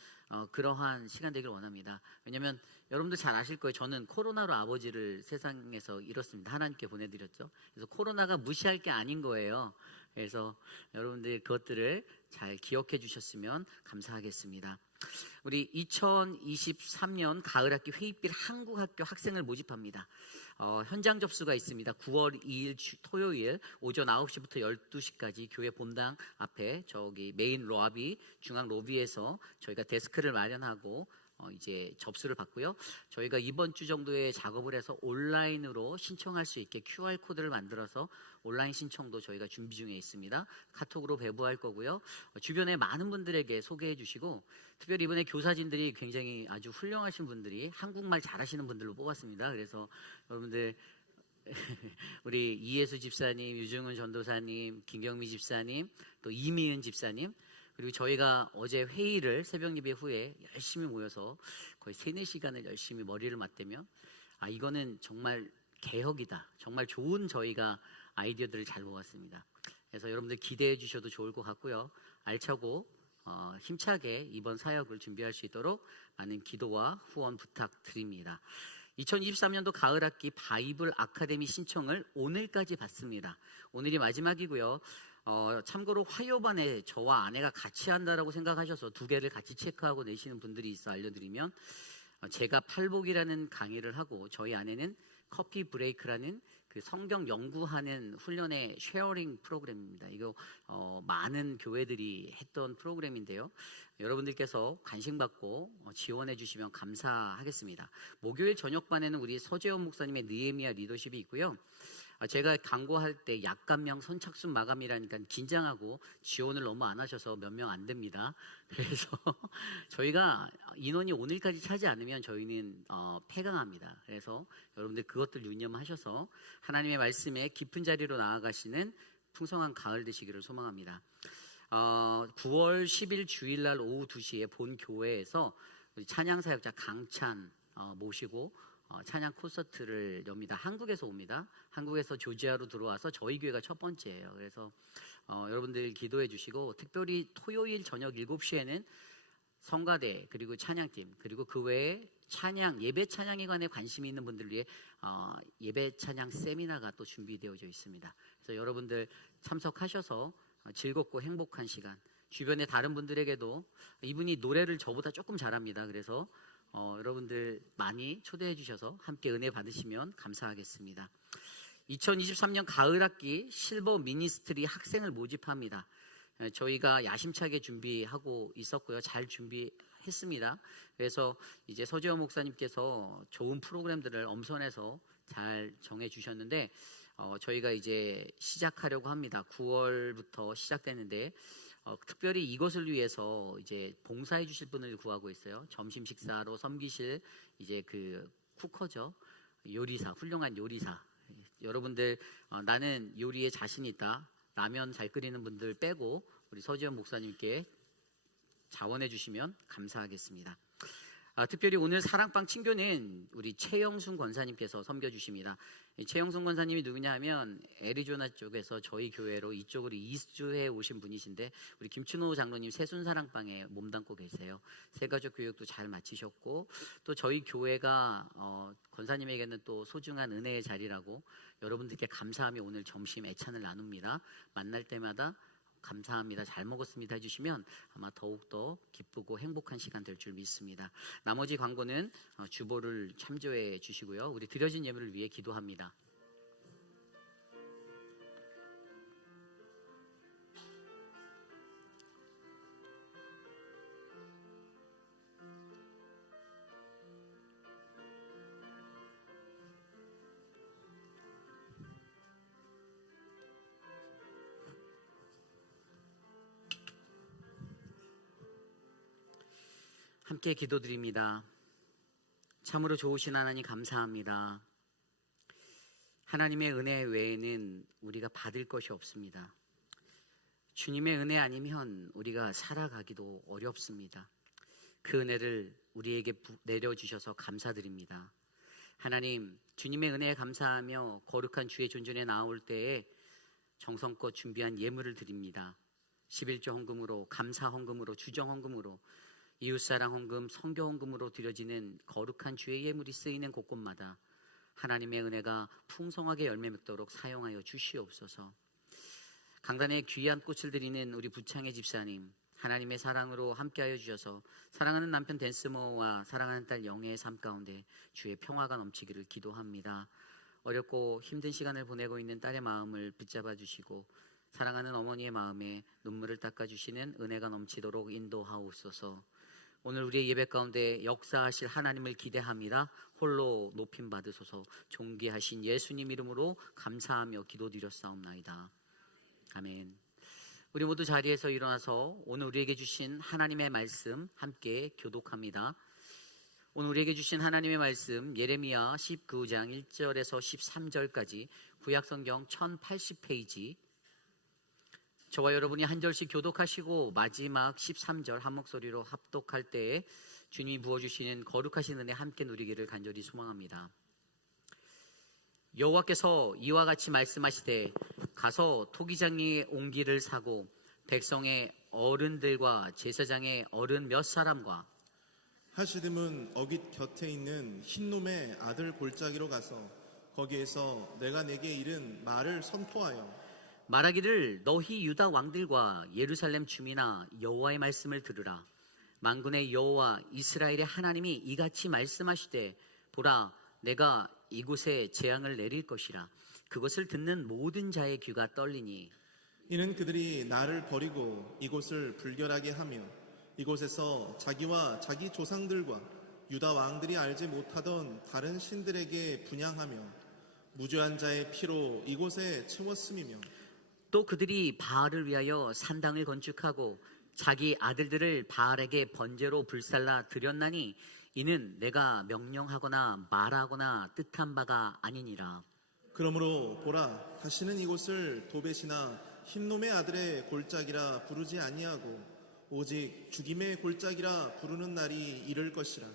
그러한 시간 되길 원합니다. 왜냐하면 여러분들 잘 아실 거예요. 저는 코로나로 아버지를 세상에서 잃었습니다. 하나님께 보내드렸죠. 그래서 코로나가 무시할 게 아닌 거예요. 그래서 여러분들 그것들을 잘 기억해 주셨으면 감사하겠습니다. 우리 2023년 가을학기 회의필 한국학교 학생을 모집합니다. 현장 접수가 있습니다. 9월 2일 토요일 오전 9시부터 12시까지 교회 본당 앞에 저기 메인 로비 중앙 로비에서 저희가 데스크를 마련하고 이제 접수를 받고요. 저희가 이번 주 정도에 작업을 해서 온라인으로 신청할 수 있게 QR 코드를 만들어서 온라인 신청도 저희가 준비 중에 있습니다. 카톡으로 배부할 거고요. 주변에 많은 분들에게 소개해 주시고 특별히 이번에 교사진들이 굉장히 아주 훌륭하신 분들이 한국말 잘하시는 분들로 뽑았습니다. 그래서 여러분들 우리 이예수 집사님, 유중은 전도사님, 김경미 집사님, 또 이미은 집사님 그리고 저희가 어제 회의를 새벽 예배 후에 열심히 모여서 거의 3-4시간을 열심히 머리를 맞대며 이거는 정말 개혁이다. 정말 좋은 저희가 아이디어들을 잘 모았습니다. 그래서 여러분들 기대해 주셔도 좋을 것 같고요. 알차고 힘차게 이번 사역을 준비할 수 있도록 많은 기도와 후원 부탁드립니다. 2023년도 가을학기 바이블 아카데미 신청을 오늘까지 받습니다. 오늘이 마지막이고요. 참고로 화요반에 저와 아내가 같이 한다라고 생각하셔서 2개를 같이 체크하고 내시는 분들이 있어 알려드리면 제가 팔복이라는 강의를 하고 저희 아내는 커피 브레이크라는 그 성경 연구하는 훈련의 쉐어링 프로그램입니다. 이거 많은 교회들이 했던 프로그램인데요. 여러분들께서 관심 받고 지원해 주시면 감사하겠습니다. 목요일 저녁반에는 우리 서재원 목사님의 느헤미야 리더십이 있고요. 제가 강구할 때 약간명 선착순 마감이라니까 긴장하고 지원을 너무 안 하셔서 몇 명 안 됩니다. 그래서 저희가 인원이 오늘까지 차지 않으면 저희는 폐강합니다. 그래서 여러분들 그것들 유념하셔서 하나님의 말씀에 깊은 자리로 나아가시는 풍성한 가을 되시기를 소망합니다. 9월 10일 주일날 오후 2시에 본 교회에서 우리 찬양사역자 강찬 모시고 찬양 콘서트를 엽니다. 한국에서 옵니다. 한국에서 조지아로 들어와서 저희 교회가 첫 번째예요. 그래서 여러분들 기도해 주시고 특별히 토요일 저녁 7시에는 성가대 그리고 찬양팀 그리고 그 외에 찬양 예배 찬양에 관해 관심이 있는 분들 위해 예배 찬양 세미나가 또 준비되어져 있습니다. 그래서 여러분들 참석하셔서 즐겁고 행복한 시간 주변의 다른 분들에게도 이분이 노래를 저보다 조금 잘합니다. 그래서 여러분들 많이 초대해 주셔서 함께 은혜 받으시면 감사하겠습니다. 2023년 가을학기 실버 미니스트리 학생을 모집합니다. 저희가 야심차게 준비하고 있었고요. 잘 준비했습니다. 그래서 이제 서재원 목사님께서 좋은 프로그램들을 엄선해서 잘 정해 주셨는데 저희가 이제 시작하려고 합니다. 9월부터 시작되는데 특별히 이것을 위해서 이제 봉사해 주실 분을 구하고 있어요. 점심 식사로 섬기실 이제 그 쿠커죠. 요리사, 훌륭한 요리사. 여러분들 나는 요리에 자신 있다. 라면 잘 끓이는 분들 빼고 우리 서지현 목사님께 자원해 주시면 감사하겠습니다. 특별히 오늘 사랑방 친교는 우리 최영순 권사님께서 섬겨주십니다. 최영순 권사님이 누구냐 하면 애리조나 쪽에서 저희 교회로 이쪽으로 이주해 오신 분이신데 우리 김춘호 장로님 새순사랑방에 몸담고 계세요. 새가족 교육도 잘 마치셨고 또 저희 교회가 권사님에게는 또 소중한 은혜의 자리라고 여러분들께 감사하며 오늘 점심 애찬을 나눕니다. 만날 때마다 감사합니다. 잘 먹었습니다 해주시면 아마 더욱더 기쁘고 행복한 시간 될 줄 믿습니다. 나머지 광고는 주보를 참조해 주시고요. 우리 드려진 예물을 위해 기도합니다. 함께 기도드립니다. 참으로 좋으신 하나님 감사합니다. 하나님의 은혜 외에는 우리가 받을 것이 없습니다. 주님의 은혜 아니면 우리가 살아가기도 어렵습니다. 그 은혜를 우리에게 내려주셔서 감사드립니다. 하나님, 주님의 은혜에 감사하며 거룩한 주의 존전에 나올 때에 정성껏 준비한 예물을 드립니다. 11조 헌금으로, 감사 헌금으로, 주정 헌금으로, 이웃사랑 헌금, 성교 헌금으로 드려지는 거룩한 주의 예물이 쓰이는 곳곳마다 하나님의 은혜가 풍성하게 열매 맺도록 사용하여 주시옵소서. 강단에 귀한 꽃을 드리는 우리 부창의 집사님, 하나님의 사랑으로 함께하여 주셔서 사랑하는 남편 댄스모와 사랑하는 딸 영애의 삶 가운데 주의 평화가 넘치기를 기도합니다. 어렵고 힘든 시간을 보내고 있는 딸의 마음을 붙잡아 주시고 사랑하는 어머니의 마음에 눈물을 닦아주시는 은혜가 넘치도록 인도하옵소서. 오늘 우리의 예배 가운데 역사하실 하나님을 기대합니다. 홀로 높임 받으소서. 존귀하신 예수님 이름으로 감사하며 기도드렸사옵나이다. 아멘. 우리 모두 자리에서 일어나서 오늘 우리에게 주신 하나님의 말씀 함께 교독합니다. 오늘 우리에게 주신 하나님의 말씀 예레미야 19장 1절에서 13절까지 구약성경 1080페이지, 저와 여러분이 한 절씩 교독하시고 마지막 13절 한 목소리로 합독할 때에 주님이 부어주시는 거룩하신 은혜 함께 누리기를 간절히 소망합니다. 여호와께서 이와 같이 말씀하시되 가서 토기장의 옹기를 사고 백성의 어른들과 제사장의 어른 몇 사람과 하시듬은 어깃 곁에 있는 흰놈의 아들 골짜기로 가서 거기에서 내가 내게 이른 말을 선포하여 말하기를 너희 유다 왕들과 예루살렘 주민아 여호와의 말씀을 들으라. 만군의 여호와 이스라엘의 하나님이 이같이 말씀하시되 보라 내가 이곳에 재앙을 내릴 것이라. 그것을 듣는 모든 자의 귀가 떨리니 이는 그들이 나를 버리고 이곳을 불결하게 하며 이곳에서 자기와 자기 조상들과 유다 왕들이 알지 못하던 다른 신들에게 분향하며 무죄한 자의 피로 이곳에 채웠음이며 또 그들이 바알을 위하여 산당을 건축하고 자기 아들들을 바알에게 번제로 불살라 드렸나니 이는 내가 명령하거나 말하거나 뜻한 바가 아니니라. 그러므로 보라 다시는 이곳을 도벳이나 흰놈의 아들의 골짜기라 부르지 아니하고 오직 죽임의 골짜기라 부르는 날이 이를 것이라.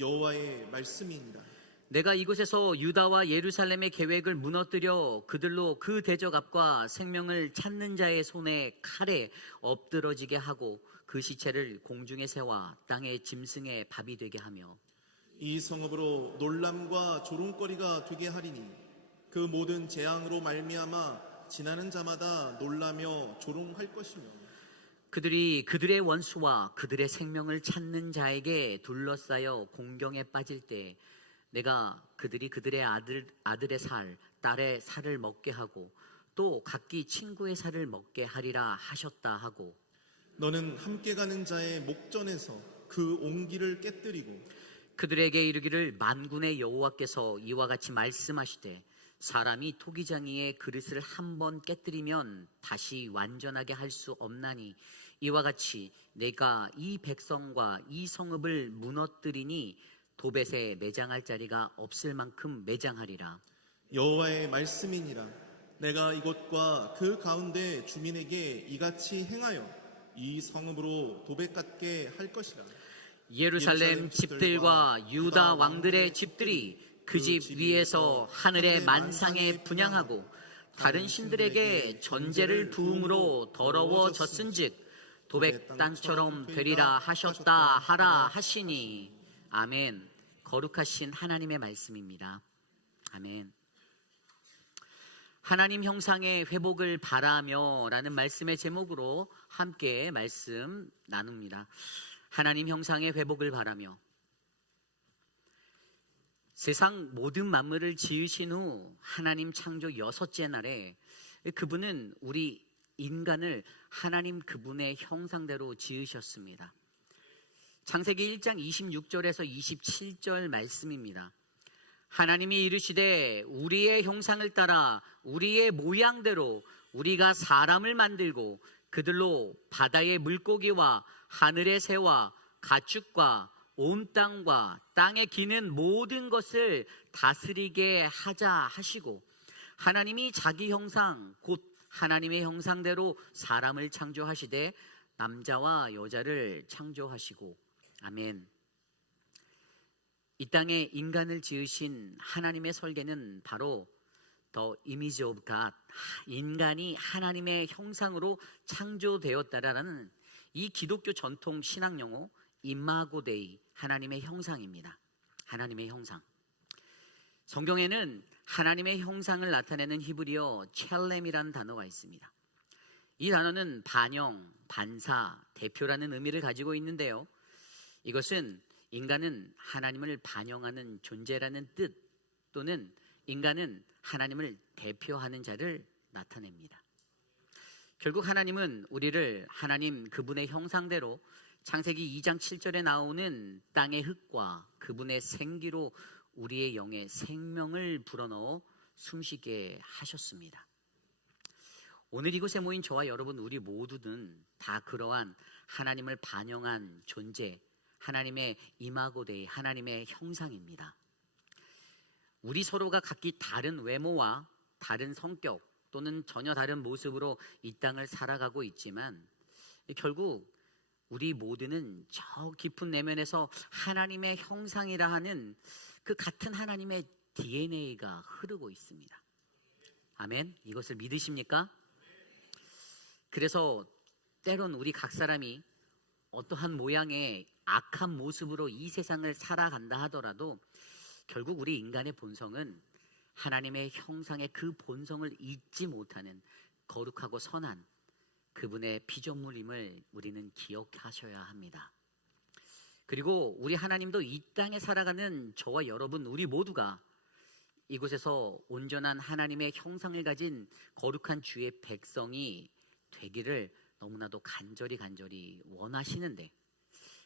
여호와의 말씀이니라. 내가 이곳에서 유다와 예루살렘의 계획을 무너뜨려 그들로 그 대적압과 생명을 찾는 자의 손에 칼에 엎드러지게 하고 그 시체를 공중의 새와 땅의 짐승의 밥이 되게 하며 이 성읍으로 놀람과 조롱거리가 되게 하리니 그 모든 재앙으로 말미암아 지나는 자마다 놀라며 조롱할 것이며 그들이 그들의 원수와 그들의 생명을 찾는 자에게 둘러싸여 공경에 빠질 때 내가 그들이 그들의 아들의 살, 딸의 살을 먹게 하고 또 각기 친구의 살을 먹게 하리라 하셨다 하고 너는 함께 가는 자의 목전에서 그 옹기를 깨뜨리고 그들에게 이르기를 만군의 여호와께서 이와 같이 말씀하시되 사람이 토기장이의 그릇을 한 번 깨뜨리면 다시 완전하게 할 수 없나니 이와 같이 내가 이 백성과 이 성읍을 무너뜨리니 도벳에 매장할 자리가 없을 만큼 매장하리라. 여호와의 말씀이니라. 내가 이곳과 그 가운데 주민에게 이같이 행하여 이 성읍으로 도벳 같게 할 것이라. 예루살렘 집들과 유다 왕들의 집들이 그 집 위에서 하늘의 만상에 분향하고 다른 신들에게 전제를 부음으로 더러워졌은즉 도백 땅처럼 되리라 하셨다 하라 하시니. 아멘. 거룩하신 하나님의 말씀입니다. 아멘. 하나님 형상의 회복을 바라며 라는 말씀의 제목으로 함께 말씀 나눕니다. 하나님 형상의 회복을 바라며. 세상 모든 만물을 지으신 후 하나님 창조 6째 날에 그분은 우리 인간을 하나님 그분의 형상대로 지으셨습니다. 창세기 1장 26절에서 27절 말씀입니다. 하나님이 이르시되 우리의 형상을 따라 우리의 모양대로 우리가 사람을 만들고 그들로 바다의 물고기와 하늘의 새와 가축과 온 땅과 땅에 기는 모든 것을 다스리게 하자 하시고 하나님이 자기 형상 곧 하나님의 형상대로 사람을 창조하시되 남자와 여자를 창조하시고 아멘. 이 땅에 인간을 지으신 하나님의 설계는 바로 The image of God, 인간이 하나님의 형상으로 창조되었다라는 이 기독교 전통 신학 용어 이마고 데이, 하나님의 형상입니다. 하나님의 형상. 성경에는 하나님의 형상을 나타내는 히브리어 첼렘이라는 단어가 있습니다. 이 단어는 반영, 반사, 대표라는 의미를 가지고 있는데요. 이것은 인간은 하나님을 반영하는 존재라는 뜻 또는 인간은 하나님을 대표하는 자를 나타냅니다. 결국 하나님은 우리를 하나님 그분의 형상대로 창세기 2장 7절에 나오는 땅의 흙과 그분의 생기로 우리의 영에 생명을 불어넣어 숨쉬게 하셨습니다. 오늘 이곳에 모인 저와 여러분 우리 모두는 다 그러한 하나님을 반영한 존재, 하나님의 이마고 데이, 하나님의 형상입니다. 우리 서로가 각기 다른 외모와 다른 성격 또는 전혀 다른 모습으로 이 땅을 살아가고 있지만 결국 우리 모두는 저 깊은 내면에서 하나님의 형상이라 하는 그 같은 하나님의 DNA가 흐르고 있습니다. 아멘. 이것을 믿으십니까? 그래서 때론 우리 각 사람이 어떠한 모양의 악한 모습으로 이 세상을 살아간다 하더라도 결국 우리 인간의 본성은 하나님의 형상의 그 본성을 잊지 못하는 거룩하고 선한 그분의 피조물임을 우리는 기억하셔야 합니다. 그리고 우리 하나님도 이 땅에 살아가는 저와 여러분 우리 모두가 이곳에서 온전한 하나님의 형상을 가진 거룩한 주의 백성이 되기를 너무나도 간절히 원하시는데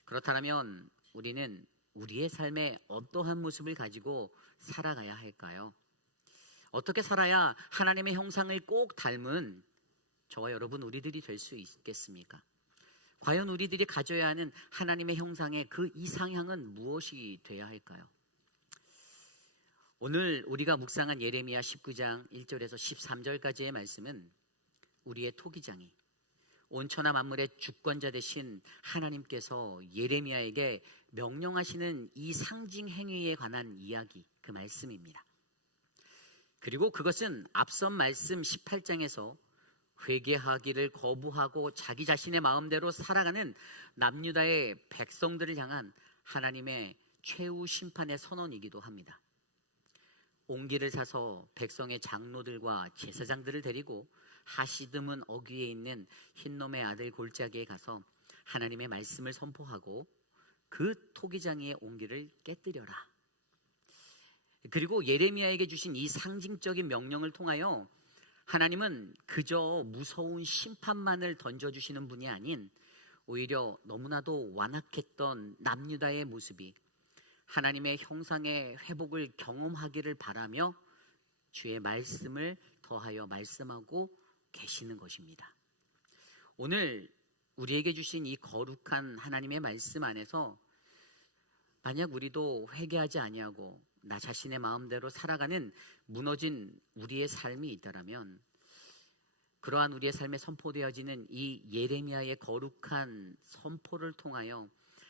그렇다면 우리는 우리의 삶에 어떠한 모습을 가지고 살아가야 할까요? 어떻게 살아야 하나님의 형상을 꼭 닮은 저와 여러분 우리들이 될 수 있겠습니까? 과연 우리들이 가져야 하는 하나님의 형상의 그 이상향은 무엇이 돼야 할까요? 오늘 우리가 묵상한 예레미야 19장 1절에서 13절까지의 말씀은 우리의 토기장이 온천하 만물의 주권자 되신 하나님께서 예레미야에게 명령하시는 이 상징 행위에 관한 이야기, 그 말씀입니다. 그리고 그것은 앞선 말씀 18장에서 회개하기를 거부하고 자기 자신의 마음대로 살아가는 남유다의 백성들을 향한 하나님의 최후 심판의 선언이기도 합니다. 옹기를 사서 백성의 장로들과 제사장들을 데리고 하시드문 어귀에 있는 흰놈의 아들 골짜기에 가서 하나님의 말씀을 선포하고 그 토기장이의 옹기를 깨뜨려라. 그리고 예레미야에게 주신 이 상징적인 명령을 통하여 하나님은 그저 무서운 심판만을 던져주시는 분이 아닌 오히려 너무나도 완악했던 남유다의 모습이 하나님의 형상의 회복을 경험하기를 바라며 주의 말씀을 더하여 말씀하고 계시는 것입니다. 오늘 우리에게 주신 이 거룩한 하나님의 말씀 안에서 만약 우리도 회개하지 아니하고 나 자신의 마음대로 살아가는 무너진 우리의 삶이 있다라면 그러한 우리의 삶에 선포되어지는 이 예레미야의 거룩한 선포를 통하여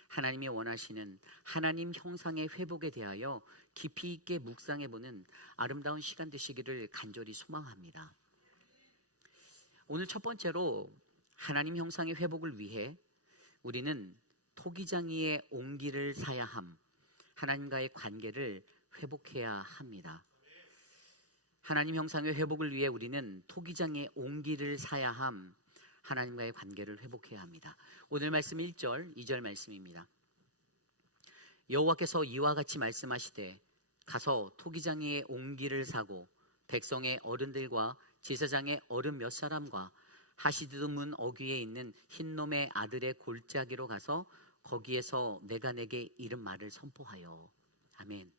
하나님이 원하시는 하나님 형상의 회복에 대하여 깊이 있게 묵상해보는 아름다운 시간 되시기를 간절히 소망합니다. 오늘 첫 번째로 하나님 형상의 회복을 위해 우리는 토기장이의 옹기를 사야 함, 하나님과의 관계를 회복해야 합니다. 하나님 형상의 회복을 위해 우리는 토기장의 옹기를 사야 함, 하나님과의 관계를 회복해야 합니다. 오늘 말씀 1절, 2절 말씀입니다. 여호와께서 이와 같이 말씀하시되 가서 토기장의 옹기를 사고 백성의 어른들과 제사장의 어른 몇 사람과 하시드문 어귀에 있는 흰놈의 아들의 골짜기로 가서 거기에서 내가 내게 이른 말을 선포하여. 아멘.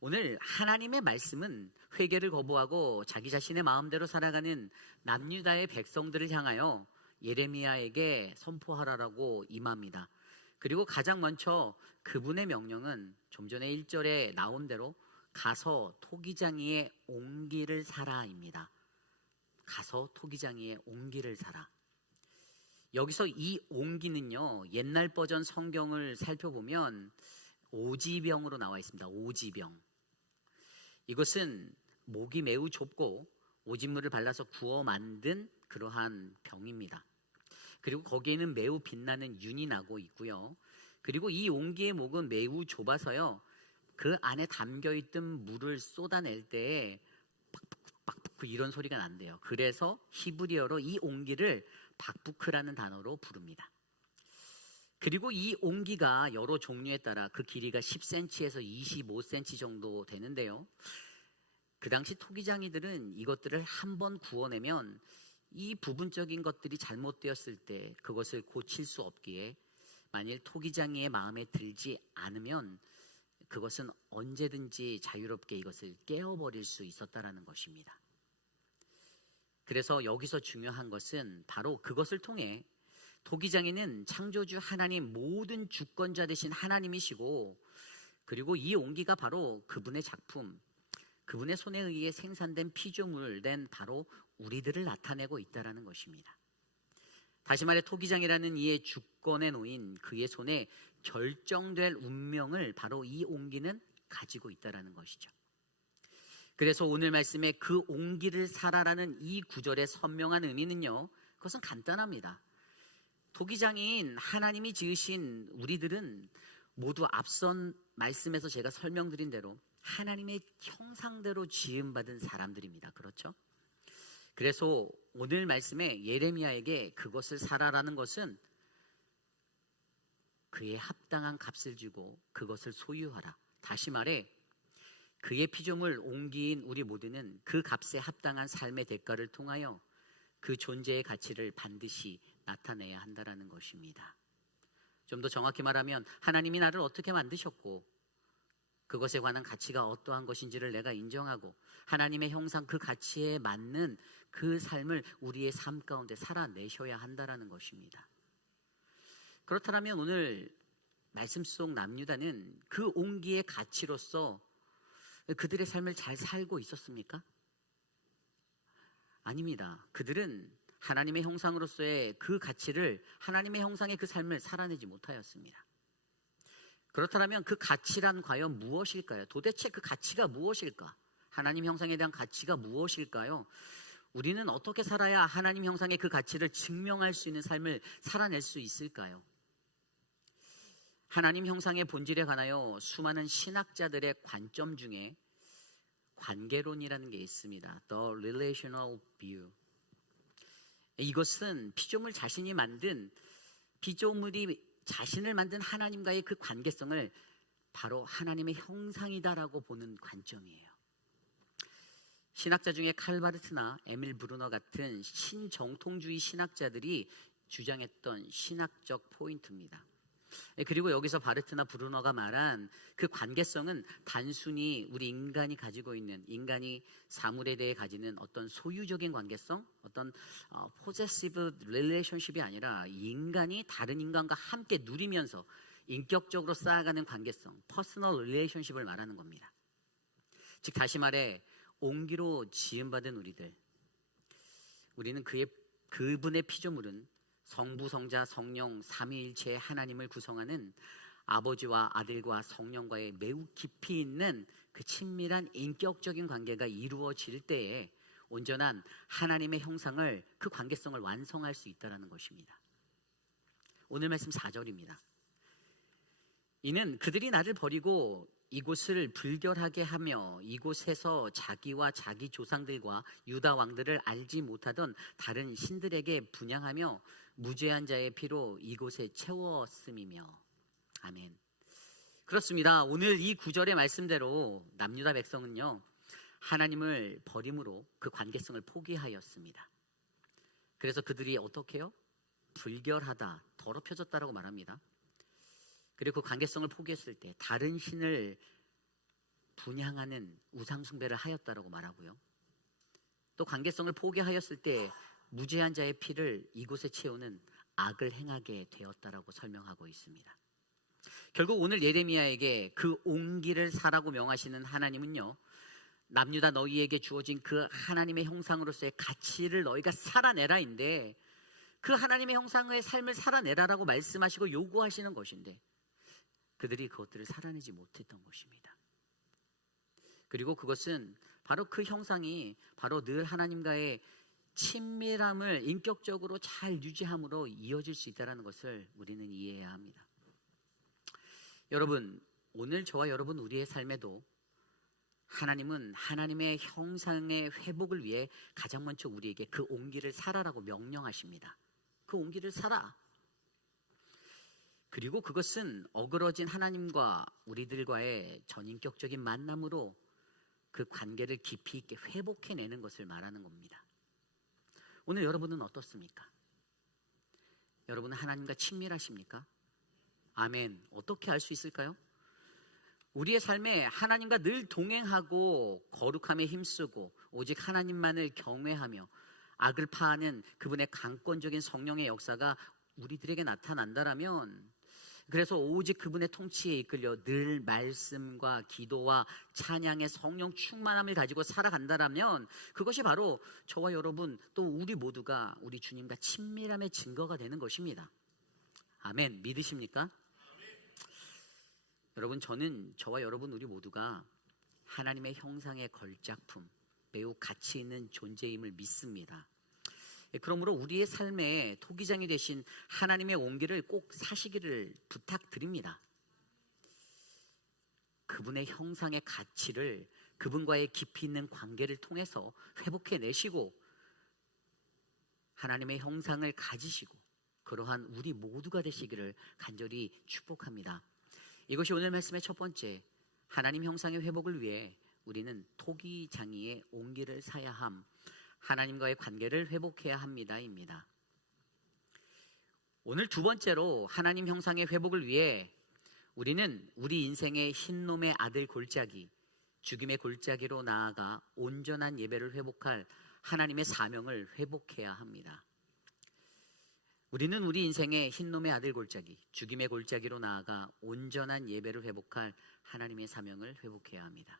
오늘 하나님의 말씀은 회개를 거부하고 자기 자신의 마음대로 살아가는 남유다의 백성들을 향하여 예레미야에게 선포하라라고 임합니다. 그리고 가장 먼저 그분의 명령은 좀 전에 1절에 나온 대로 가서 토기장이의 옹기를 사라입니다. 가서 토기장이의 옹기를 사라. 여기서 이 옹기는요, 옛날 버전 성경을 살펴보면 오지병으로 나와 있습니다. 오지병. 이것은 목이 매우 좁고 오진물을 발라서 구워 만든 그러한 병입니다. 그리고 거기에는 매우 빛나는 윤이 나고 있고요. 그리고 이 옹기의 목은 매우 좁아서요, 그 안에 담겨있던 물을 쏟아낼 때에 박부크 이런 소리가 난대요. 그래서 히브리어로 이 옹기를 박부크라는 단어로 부릅니다. 그리고 이 옹기가 여러 종류에 따라 그 길이가 10cm에서 25cm 정도 되는데요. 그 당시 토기장이들은 이것들을 한번 구워내면 이 부분적인 것들이 잘못되었을 때 그것을 고칠 수 없기에 만일 토기장이의 마음에 들지 않으면 그것은 언제든지 자유롭게 이것을 깨어버릴 수 있었다라는 것입니다. 그래서 여기서 중요한 것은 바로 그것을 통해 토기장이는 창조주 하나님 모든 주권자 되신 하나님이시고, 그리고 이 옹기가 바로 그분의 작품, 그분의 손에 의해 생산된 피조물 된 바로 우리들을 나타내고 있다라는 것입니다. 다시 말해 토기장이라는 이의 주권에 놓인 그의 손에 결정될 운명을 바로 이 옹기는 가지고 있다라는 것이죠. 그래서 오늘 말씀에 그 옹기를 사라라는 이 구절의 선명한 의미는요, 그것은 간단합니다. 토기장인 하나님이 지으신 우리들은 모두 앞선 말씀에서 제가 설명드린 대로 하나님의 형상대로 지음받은 사람들입니다. 그렇죠? 그래서 오늘 말씀에 예레미야에게 그것을 사라라는 것은 그에 합당한 값을 주고 그것을 소유하라. 다시 말해 그의 피조물 옹기인 우리 모두는 그 값에 합당한 삶의 대가를 통하여 그 존재의 가치를 반드시 나타내야 한다는 것입니다. 좀 더 정확히 말하면 하나님이 나를 어떻게 만드셨고 그것에 관한 가치가 어떠한 것인지를 내가 인정하고 하나님의 형상 그 가치에 맞는 그 삶을 우리의 삶 가운데 살아내셔야 한다는 것입니다. 그렇다면 오늘 말씀 속 남유다는 그 옹기의 가치로서 그들의 삶을 잘 살고 있었습니까? 아닙니다. 그들은 하나님의 형상으로서의 그 가치를, 하나님의 형상의 그 삶을 살아내지 못하였습니다. 그렇다면 그 가치란 과연 무엇일까요? 도대체 그 가치가 무엇일까? 하나님 형상에 대한 가치가 무엇일까요? 우리는 어떻게 살아야 하나님 형상의 그 가치를 증명할 수 있는 삶을 살아낼 수 있을까요? 하나님 형상의 본질에 관하여 수많은 신학자들의 관점 중에 관계론이라는 게 있습니다. The Relational View. 이것은 피조물 자신이 만든, 피조물이 자신을 만든 하나님과의 그 관계성을 바로 하나님의 형상이다라고 보는 관점이에요. 신학자 중에 칼바르트나 에밀 브루너 같은 신정통주의 신학자들이 주장했던 신학적 포인트입니다. 그리고 여기서 바르트나 브루너가 말한 그 관계성은 단순히 우리 인간이 가지고 있는, 인간이 사물에 대해 가지는 어떤 소유적인 관계성, 어떤 possessive relationship이 아니라 인간이 다른 인간과 함께 누리면서 인격적으로 쌓아가는 관계성, personal relationship을 말하는 겁니다. 즉 다시 말해 옹기로 지음받은 우리는 그분의 피조물은 성부, 성자, 성령, 삼위일체의 하나님을 구성하는 아버지와 아들과 성령과의 매우 깊이 있는 그 친밀한 인격적인 관계가 이루어질 때에 온전한 하나님의 형상을, 그 관계성을 완성할 수 있다는 것입니다. 오늘 말씀 4절입니다. 이는 그들이 나를 버리고 이곳을 불결하게 하며 이곳에서 자기와 자기 조상들과 유다 왕들을 알지 못하던 다른 신들에게 분향하며 무죄한 자의 피로 이곳에 채웠음이며. 아멘. 그렇습니다. 오늘 이 구절의 말씀대로 남유다 백성은요, 하나님을 버림으로 그 관계성을 포기하였습니다. 그래서 그들이 어떻게 해요? 불결하다, 더럽혀졌다라고 말합니다. 그리고 그 관계성을 포기했을 때 다른 신을 분향하는 우상 숭배를 하였다라고 말하고요. 또 관계성을 포기하였을 때 무죄한 자의 피를 이곳에 채우는 악을 행하게 되었다라고 설명하고 있습니다. 결국 오늘 예레미야에게 그 온기를 사라고 명하시는 하나님은요, 남유다 너희에게 주어진 그 하나님의 형상으로서의 가치를 너희가 살아내라인데, 그 하나님의 형상의 삶을 살아내라라고 말씀하시고 요구하시는 것인데 그들이 그것들을 살아내지 못했던 것입니다. 그리고 그것은 바로 그 형상이 바로 늘 하나님과의 친밀함을 인격적으로 잘 유지함으로 이어질 수 있다는 것을 우리는 이해해야 합니다. 여러분, 오늘 저와 여러분 우리의 삶에도 하나님은 하나님의 형상의 회복을 위해 가장 먼저 우리에게 그 온기를 살아라고 명령하십니다. 그 온기를 살아. 그리고 그것은 어그러진 하나님과 우리들과의 전인격적인 만남으로 그 관계를 깊이 있게 회복해내는 것을 말하는 겁니다. 오늘 여러분은 어떻습니까? 여러분은 하나님과 친밀하십니까? 아멘. 어떻게 알 수 있을까요? 우리의 삶에 하나님과 늘 동행하고 거룩함에 힘쓰고 오직 하나님만을 경외하며 악을 파하는 그분의 강권적인 성령의 역사가 우리들에게 나타난다라면, 그래서 오직 그분의 통치에 이끌려 늘 말씀과 기도와 찬양의 성령 충만함을 가지고 살아간다라면 그것이 바로 저와 여러분 또 우리 모두가 우리 주님과 친밀함의 증거가 되는 것입니다. 아멘. 믿으십니까? 여러분, 저는 저와 여러분 우리 모두가 하나님의 형상의 걸작품, 매우 가치 있는 존재임을 믿습니다. 그러므로 우리의 삶에 토기장이 되신 하나님의 온기를 꼭 사시기를 부탁드립니다. 그분의 형상의 가치를 그분과의 깊이 있는 관계를 통해서 회복해내시고 하나님의 형상을 가지시고 그러한 우리 모두가 되시기를 간절히 축복합니다. 이것이 오늘 말씀의 첫 번째, 하나님 형상의 회복을 위해 우리는 토기장이의 온기를 사야 함, 하나님과의 관계를 회복해야 합니다입니다. 오늘 두 번째로 하나님 형상의 회복을 위해 우리는 우리 인생의 흰놈의 아들 골짜기, 죽임의 골짜기로 나아가 온전한 예배를 회복할 하나님의 사명을 회복해야 합니다. 우리는 우리 인생의 흰놈의 아들 골짜기, 죽임의 골짜기로 나아가 온전한 예배를 회복할 하나님의 사명을 회복해야 합니다.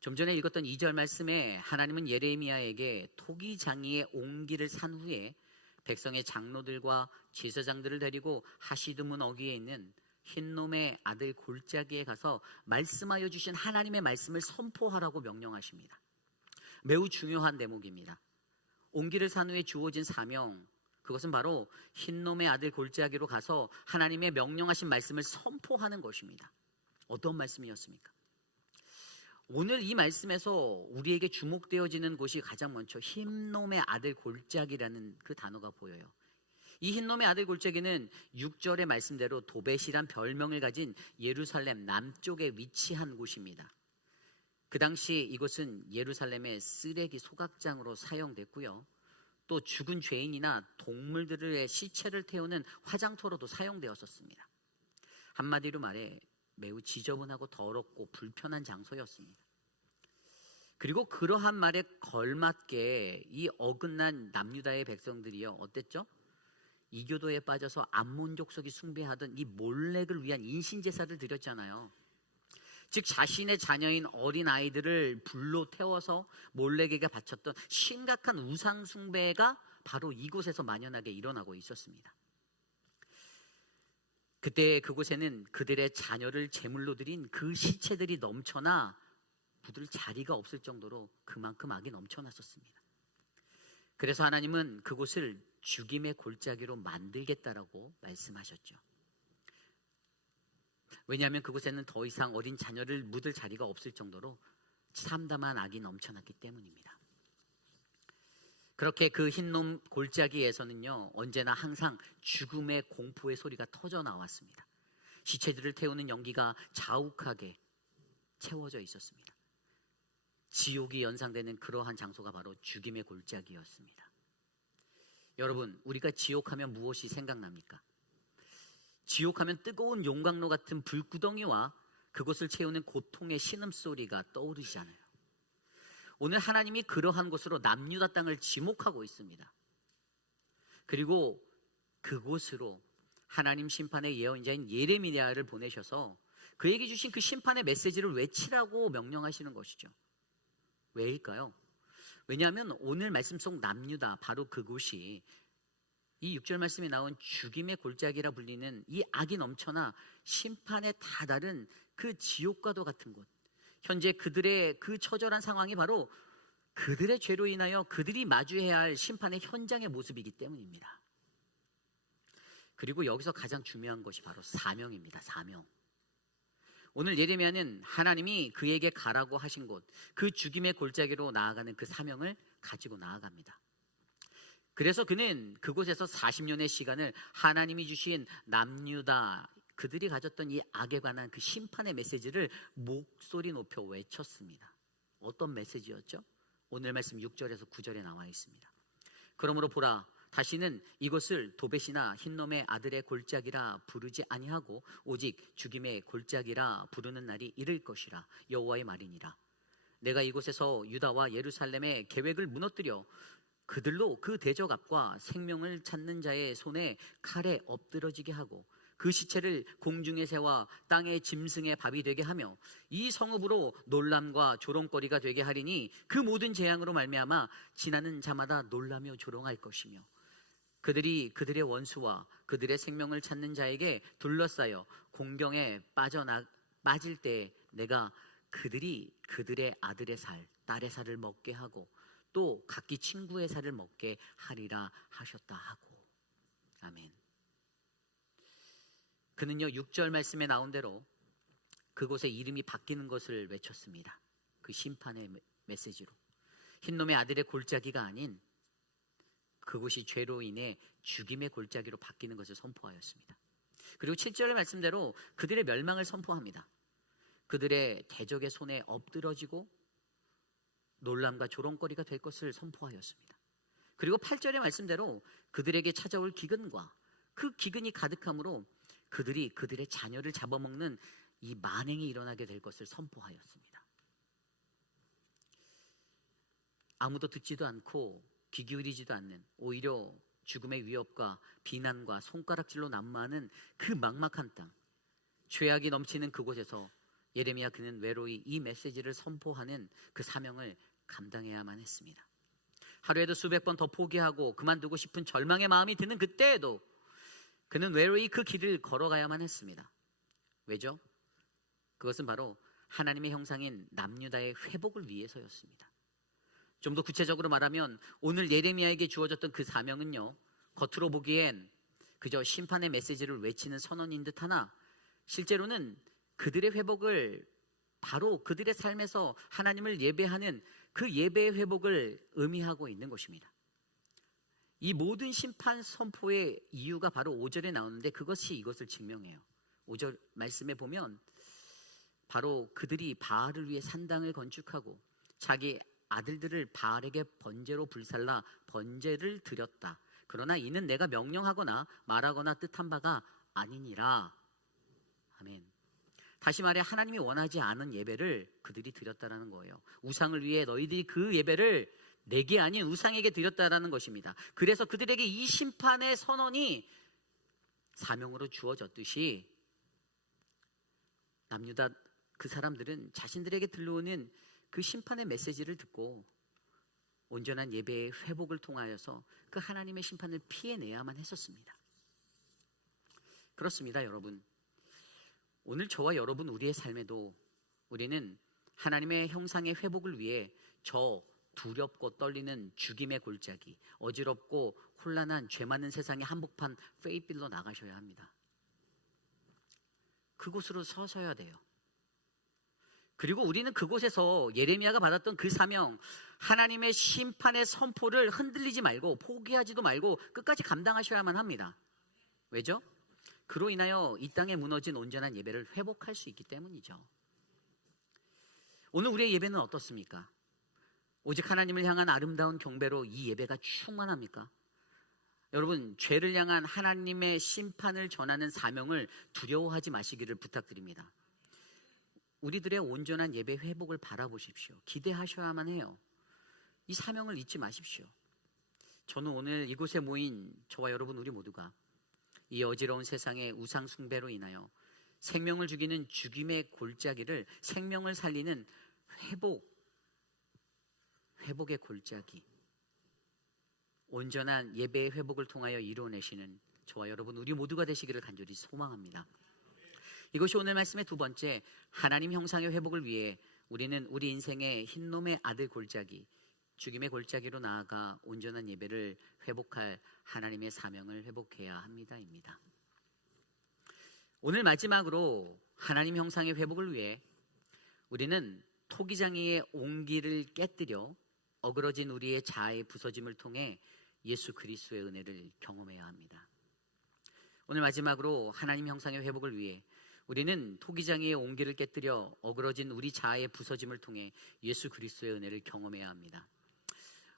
좀 전에 읽었던 2절 말씀에 하나님은 예레미야에게 토기장이의 온기를 산 후에 백성의 장로들과 제사장들을 데리고 하시드문 어귀에 있는 흰놈의 아들 골짜기에 가서 말씀하여 주신 하나님의 말씀을 선포하라고 명령하십니다. 매우 중요한 대목입니다. 온기를 산 후에 주어진 사명, 그것은 바로 흰놈의 아들 골짜기로 가서 하나님의 명령하신 말씀을 선포하는 것입니다. 어떤 말씀이었습니까? 오늘 이 말씀에서 우리에게 주목되어지는 곳이 가장 먼저 흰놈의 아들 골짜기라는 그 단어가 보여요. 이 흰놈의 아들 골짜기는 6절의 말씀대로 도벳이란 별명을 가진 예루살렘 남쪽에 위치한 곳입니다. 그 당시 이곳은 예루살렘의 쓰레기 소각장으로 사용됐고요. 또 죽은 죄인이나 동물들의 시체를 태우는 화장터로도 사용되었었습니다. 한마디로 말해 매우 지저분하고 더럽고 불편한 장소였습니다. 그리고 그러한 말에 걸맞게 이 어긋난 남유다의 백성들이요, 어땠죠? 이교도에 빠져서 암몬 족속이 숭배하던 이 몰렉을 위한 인신제사를 드렸잖아요. 즉 자신의 자녀인 어린 아이들을 불로 태워서 몰렉에게 바쳤던 심각한 우상 숭배가 바로 이곳에서 만연하게 일어나고 있었습니다. 그때 그곳에는 그들의 자녀를 제물로 드린 그 시체들이 넘쳐나 묻을 자리가 없을 정도로 그만큼 악이 넘쳐났었습니다. 그래서 하나님은 그곳을 죽임의 골짜기로 만들겠다라고 말씀하셨죠. 왜냐하면 그곳에는 더 이상 어린 자녀를 묻을 자리가 없을 정도로 참담한 악이 넘쳐났기 때문입니다. 그렇게 그 흰놈 골짜기에서는요, 언제나 항상 죽음의 공포의 소리가 터져 나왔습니다. 시체들을 태우는 연기가 자욱하게 채워져 있었습니다. 지옥이 연상되는 그러한 장소가 바로 죽임의 골짜기였습니다. 여러분, 우리가 지옥하면 무엇이 생각납니까? 지옥하면 뜨거운 용광로 같은 불구덩이와 그곳을 채우는 고통의 신음소리가 떠오르시잖아요. 오늘 하나님이 그러한 곳으로 남유다 땅을 지목하고 있습니다. 그리고 그곳으로 하나님 심판의 예언자인 예레미야를 보내셔서 그에게 주신 그 심판의 메시지를 외치라고 명령하시는 것이죠. 왜일까요? 왜냐하면 오늘 말씀 속 남유다, 바로 그곳이 이 6절 말씀에 나온 죽임의 골짜기라 불리는 이 악이 넘쳐나 심판에 다다른 그 지옥과도 같은 곳, 현재 그들의 그 처절한 상황이 바로 그들의 죄로 인하여 그들이 마주해야 할 심판의 현장의 모습이기 때문입니다. 그리고 여기서 가장 중요한 것이 바로 사명입니다. 사명. 오늘 예레미야는 하나님이 그에게 가라고 하신 곳, 그 죽임의 골짜기로 나아가는 그 사명을 가지고 나아갑니다. 그래서 그는 그곳에서 40년의 시간을 하나님이 주신 남유다, 그들이 가졌던 이 악에 관한 그 심판의 메시지를 목소리 높여 외쳤습니다. 어떤 메시지였죠? 오늘 말씀 6절에서 9절에 나와 있습니다. 그러므로 보라, 다시는 이곳을 도벳이나 흰놈의 아들의 골짜기라 부르지 아니하고 오직 죽임의 골짜기라 부르는 날이 이를 것이라. 여호와의 말이니라. 내가 이곳에서 유다와 예루살렘의 계획을 무너뜨려 그들로 그 대적압과 생명을 찾는 자의 손에 칼에 엎드러지게 하고 그 시체를 공중의 새와 땅의 짐승의 밥이 되게 하며 이 성읍으로 놀람과 조롱거리가 되게 하리니 그 모든 재앙으로 말미암아 지나는 자마다 놀라며 조롱할 것이며 그들이 그들의 원수와 그들의 생명을 찾는 자에게 둘러싸여 공경에 빠질 때 내가 그들이 그들의 아들의 살, 딸의 살을 먹게 하고 또 각기 친구의 살을 먹게 하리라 하셨다 하고. 아멘. 그는요 6절 말씀에 나온 대로 그곳의 이름이 바뀌는 것을 외쳤습니다. 그 심판의 메시지로. 흰놈의 아들의 골짜기가 아닌 그곳이 죄로 인해 죽임의 골짜기로 바뀌는 것을 선포하였습니다. 그리고 7절의 말씀대로 그들의 멸망을 선포합니다. 그들의 대적의 손에 엎드러지고 놀람과 조롱거리가 될 것을 선포하였습니다. 그리고 8절의 말씀대로 그들에게 찾아올 기근과 그 기근이 가득함으로 그들이 그들의 자녀를 잡아먹는 이 만행이 일어나게 될 것을 선포하였습니다. 아무도 듣지도 않고 귀 기울이지도 않는, 오히려 죽음의 위협과 비난과 손가락질로 난무하는 그 막막한 땅, 죄악이 넘치는 그곳에서 예레미야 그는 외로이 이 메시지를 선포하는 그 사명을 감당해야만 했습니다. 하루에도 수백 번 더 포기하고 그만두고 싶은 절망의 마음이 드는 그때에도 그는 외로이 그 길을 걸어가야만 했습니다. 왜죠? 그것은 바로 하나님의 형상인 남유다의 회복을 위해서였습니다. 좀 더 구체적으로 말하면 오늘 예레미야에게 주어졌던 그 사명은요, 겉으로 보기엔 그저 심판의 메시지를 외치는 선언인 듯 하나 실제로는 그들의 회복을, 바로 그들의 삶에서 하나님을 예배하는 그 예배의 회복을 의미하고 있는 것입니다. 이 모든 심판 선포의 이유가 바로 5절에 나오는데 그것이 이것을 증명해요. 5절 말씀에 보면 바로 그들이 바알을 위해 산당을 건축하고 자기 아들들을 바알에게 번제로 불살라 번제를 드렸다. 그러나 이는 내가 명령하거나 말하거나 뜻한 바가 아니니라. 아멘. 다시 말해 하나님이 원하지 않은 예배를 그들이 드렸다라는 거예요. 우상을 위해 너희들이 그 예배를 내게 아닌 우상에게 드렸다라는 것입니다. 그래서 그들에게 이 심판의 선언이 사명으로 주어졌듯이 남유다 그 사람들은 자신들에게 들려오는 그 심판의 메시지를 듣고 온전한 예배의 회복을 통하여서 그 하나님의 심판을 피해내야만 했었습니다. 그렇습니다, 여러분. 오늘 저와 여러분 우리의 삶에도 우리는 하나님의 형상의 회복을 위해 저 두렵고 떨리는 죽임의 골짜기, 어지럽고 혼란한 죄 많은 세상의 한복판 페이필로 나가셔야 합니다. 그곳으로 서셔야 돼요. 그리고 우리는 그곳에서 예레미야가 받았던 그 사명, 하나님의 심판의 선포를 흔들리지 말고 포기하지도 말고 끝까지 감당하셔야만 합니다. 왜죠? 그로 인하여 이 땅에 무너진 온전한 예배를 회복할 수 있기 때문이죠. 오늘 우리의 예배는 어떻습니까? 오직 하나님을 향한 아름다운 경배로 이 예배가 충만합니까? 여러분, 죄를 향한 하나님의 심판을 전하는 사명을 두려워하지 마시기를 부탁드립니다. 우리들의 온전한 예배 회복을 바라보십시오. 기대하셔야만 해요. 이 사명을 잊지 마십시오. 저는 오늘 이곳에 모인 저와 여러분 우리 모두가 이 어지러운 세상의 우상 숭배로 인하여 생명을 죽이는 죽임의 골짜기를 생명을 살리는 회복의 골짜기, 온전한 예배의 회복을 통하여 이루어내시는 저와 여러분 우리 모두가 되시기를 간절히 소망합니다. 이것이 오늘 말씀의 두 번째, 하나님 형상의 회복을 위해 우리는 우리 인생의 흰놈의 아들 골짜기, 죽임의 골짜기로 나아가 온전한 예배를 회복할 하나님의 사명을 회복해야 합니다입니다. 오늘 마지막으로 하나님 형상의 회복을 위해 우리는 토기장이의 온기를 깨뜨려 어그러진 우리의 자아의 부서짐을 통해 예수 그리스도의 은혜를 경험해야 합니다. 오늘 마지막으로 하나님 형상의 회복을 위해 우리는 토기장이의 온기를 깨뜨려 어그러진 우리 자아의 부서짐을 통해 예수 그리스도의 은혜를 경험해야 합니다.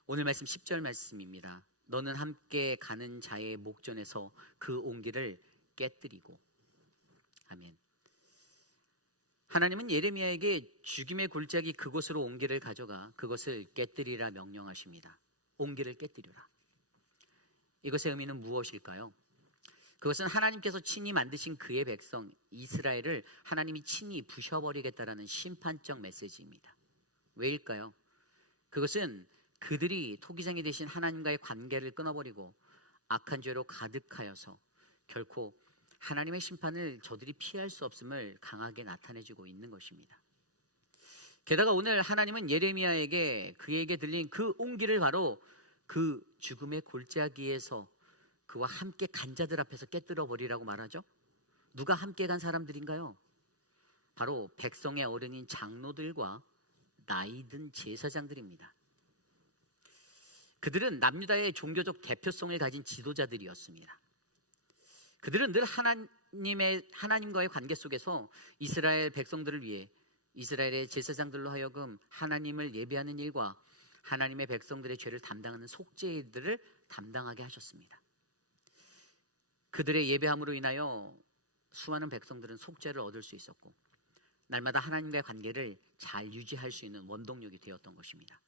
오늘 말씀 10절 말씀입니다. 너는 함께 가는 자의 목전에서 그 온기를 깨뜨리고. 아멘. 하나님은 예레미야에게 죽임의 골짜기 그곳으로 온기를 가져가 그것을 깨뜨리라 명령하십니다. 온기를 깨뜨리라. 이것의 의미는 무엇일까요? 그것은 하나님께서 친히 만드신 그의 백성 이스라엘을 하나님이 친히 부셔버리겠다라는 심판적 메시지입니다. 왜일까요? 그것은 그들이 토기장이 되신 하나님과의 관계를 끊어버리고 악한 죄로 가득하여서 결코 하나님의 심판을 저들이 피할 수 없음을 강하게 나타내주고 있는 것입니다. 게다가 오늘 하나님은 예레미야에게 그에게 들린 그 온기를 바로 그 죽음의 골짜기에서 그와 함께 간 자들 앞에서 깨뜨려 버리라고 말하죠. 누가 함께 간 사람들인가요? 바로 백성의 어른인 장로들과 나이든 제사장들입니다. 그들은 남유다의 종교적 대표성을 가진 지도자들이었습니다. 그들은 늘 하나님과의 관계 속에서 이스라엘 백성들을 위해 이스라엘의 제사장들로 하여금 하나님을 예배하는 일과 하나님의 백성들의 죄를 담당하는 속죄들을 담당하게 하셨습니다. 그들의 예배함으로 인하여 수많은 백성들은 속죄를 얻을 수 있었고 날마다 하나님과의 관계를 잘 유지할 수 있는 원동력이 되었던 것입니다.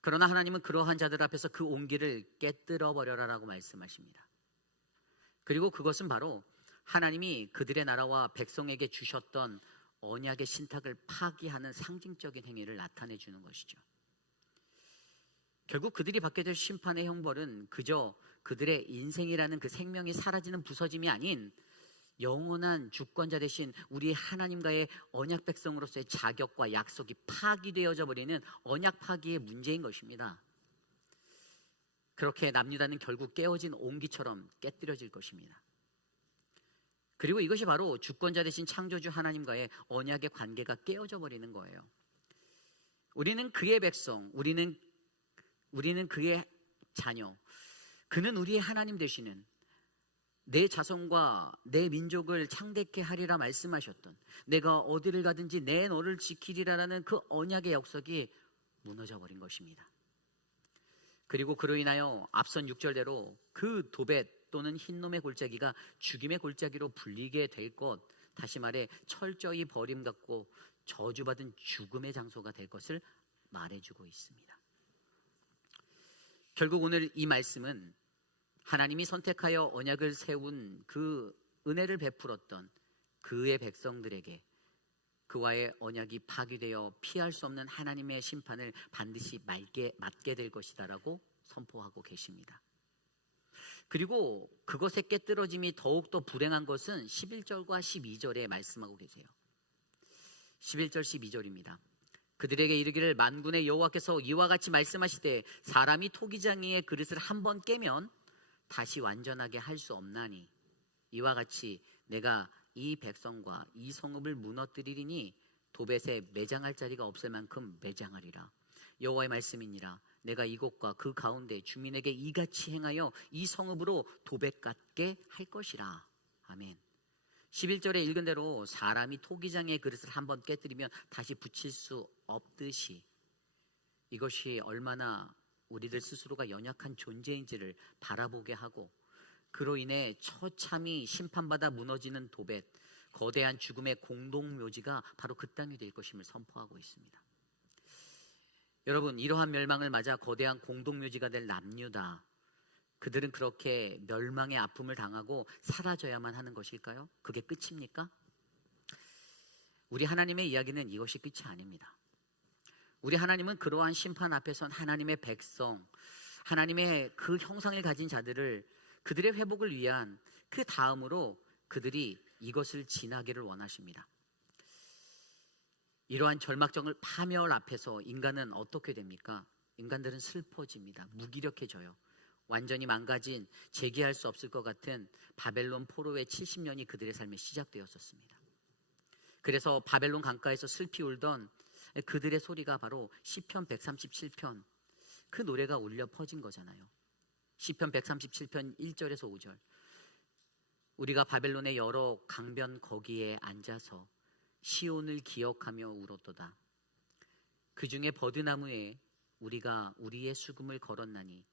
그러나 하나님은 그러한 자들 앞에서 그 온기를 깨뜨려 버려라라고 말씀하십니다. 그리고 그것은 바로 하나님이 그들의 나라와 백성에게 주셨던 언약의 신탁을 파기하는 상징적인 행위를 나타내 주는 것이죠. 결국 그들이 받게 될 심판의 형벌은 그저 그들의 인생이라는 그 생명이 사라지는 부서짐이 아닌 영원한 주권자 되신 우리 하나님과의 언약 백성으로서의 자격과 약속이 파기되어져 버리는 언약 파기의 문제인 것입니다. 그렇게 남유다는 결국 깨어진 온기처럼 깨뜨려질 것입니다. 그리고 이것이 바로 주권자 되신 창조주 하나님과의 언약의 관계가 깨어져 버리는 거예요. 우리는 그의 백성, 우리는 그의 자녀, 그는 우리의 하나님 되시는 내 자손과 내 민족을 창대케 하리라 말씀하셨던 내가 어디를 가든지 내 너를 지키리라라는 그 언약의 약속이 무너져 버린 것입니다. 그리고 그로 인하여 앞선 6절대로 그 도벳 또는 흰놈의 골짜기가 죽임의 골짜기로 불리게 될 것, 다시 말해 철저히 버림받고 저주받은 죽음의 장소가 될 것을 말해주고 있습니다. 결국 오늘 이 말씀은 하나님이 선택하여 언약을 세운 그 은혜를 베풀었던 그의 백성들에게 그와의 언약이 파기되어 피할 수 없는 하나님의 심판을 반드시 맞게 될 것이다라고 선포하고 계십니다. 그리고 그것의 깨뜨러짐이 더욱더 불행한 것은 11절과 12절에 말씀하고 계세요. 11절 12절입니다. 그들에게 이르기를 만군의 여호와께서 이와 같이 말씀하시되 사람이 토기장이의 그릇을 한 번 깨면 다시 완전하게 할 수 없나니 이와 같이 내가 이 백성과 이 성읍을 무너뜨리리니 도벳에 매장할 자리가 없을 만큼 매장하리라. 여호와의 말씀이니라. 내가 이곳과 그 가운데 주민에게 이같이 행하여 이 성읍으로 도벳 같게 할 것이라. 아멘. 11절에 읽은 대로 사람이 토기장의 그릇을 한번 깨뜨리면 다시 붙일 수 없듯이 이것이 얼마나 우리들 스스로가 연약한 존재인지를 바라보게 하고 그로 인해 처참히 심판받아 무너지는 도벳, 거대한 죽음의 공동묘지가 바로 그 땅이 될 것임을 선포하고 있습니다. 여러분, 이러한 멸망을 맞아 거대한 공동묘지가 될 남유다, 그들은 그렇게 멸망의 아픔을 당하고 사라져야만 하는 것일까요? 그게 끝입니까? 우리 하나님의 이야기는 이것이 끝이 아닙니다. 우리 하나님은 그러한 심판 앞에선 하나님의 백성, 하나님의 그 형상을 가진 자들을 그들의 회복을 위한 그 다음으로 그들이 이것을 지나기를 원하십니다. 이러한 절망적을 파멸 앞에서 인간은 어떻게 됩니까? 인간들은 슬퍼집니다. 무기력해져요. 완전히 망가진, 재기할 수 없을 것 같은 바벨론 포로의 70년이 그들의 삶에 시작되었었습니다. 그래서 바벨론 강가에서 슬피 울던 그들의 소리가 바로 시편 137편, 그 노래가 울려 퍼진 거잖아요. 시편 137편 1절에서 5절. 우리가 바벨론의 여러 강변 거기에 앉아서 시온을 기억하며 울었도다. 그 중에 버드나무에 우리가 우리의 수금을 걸었나니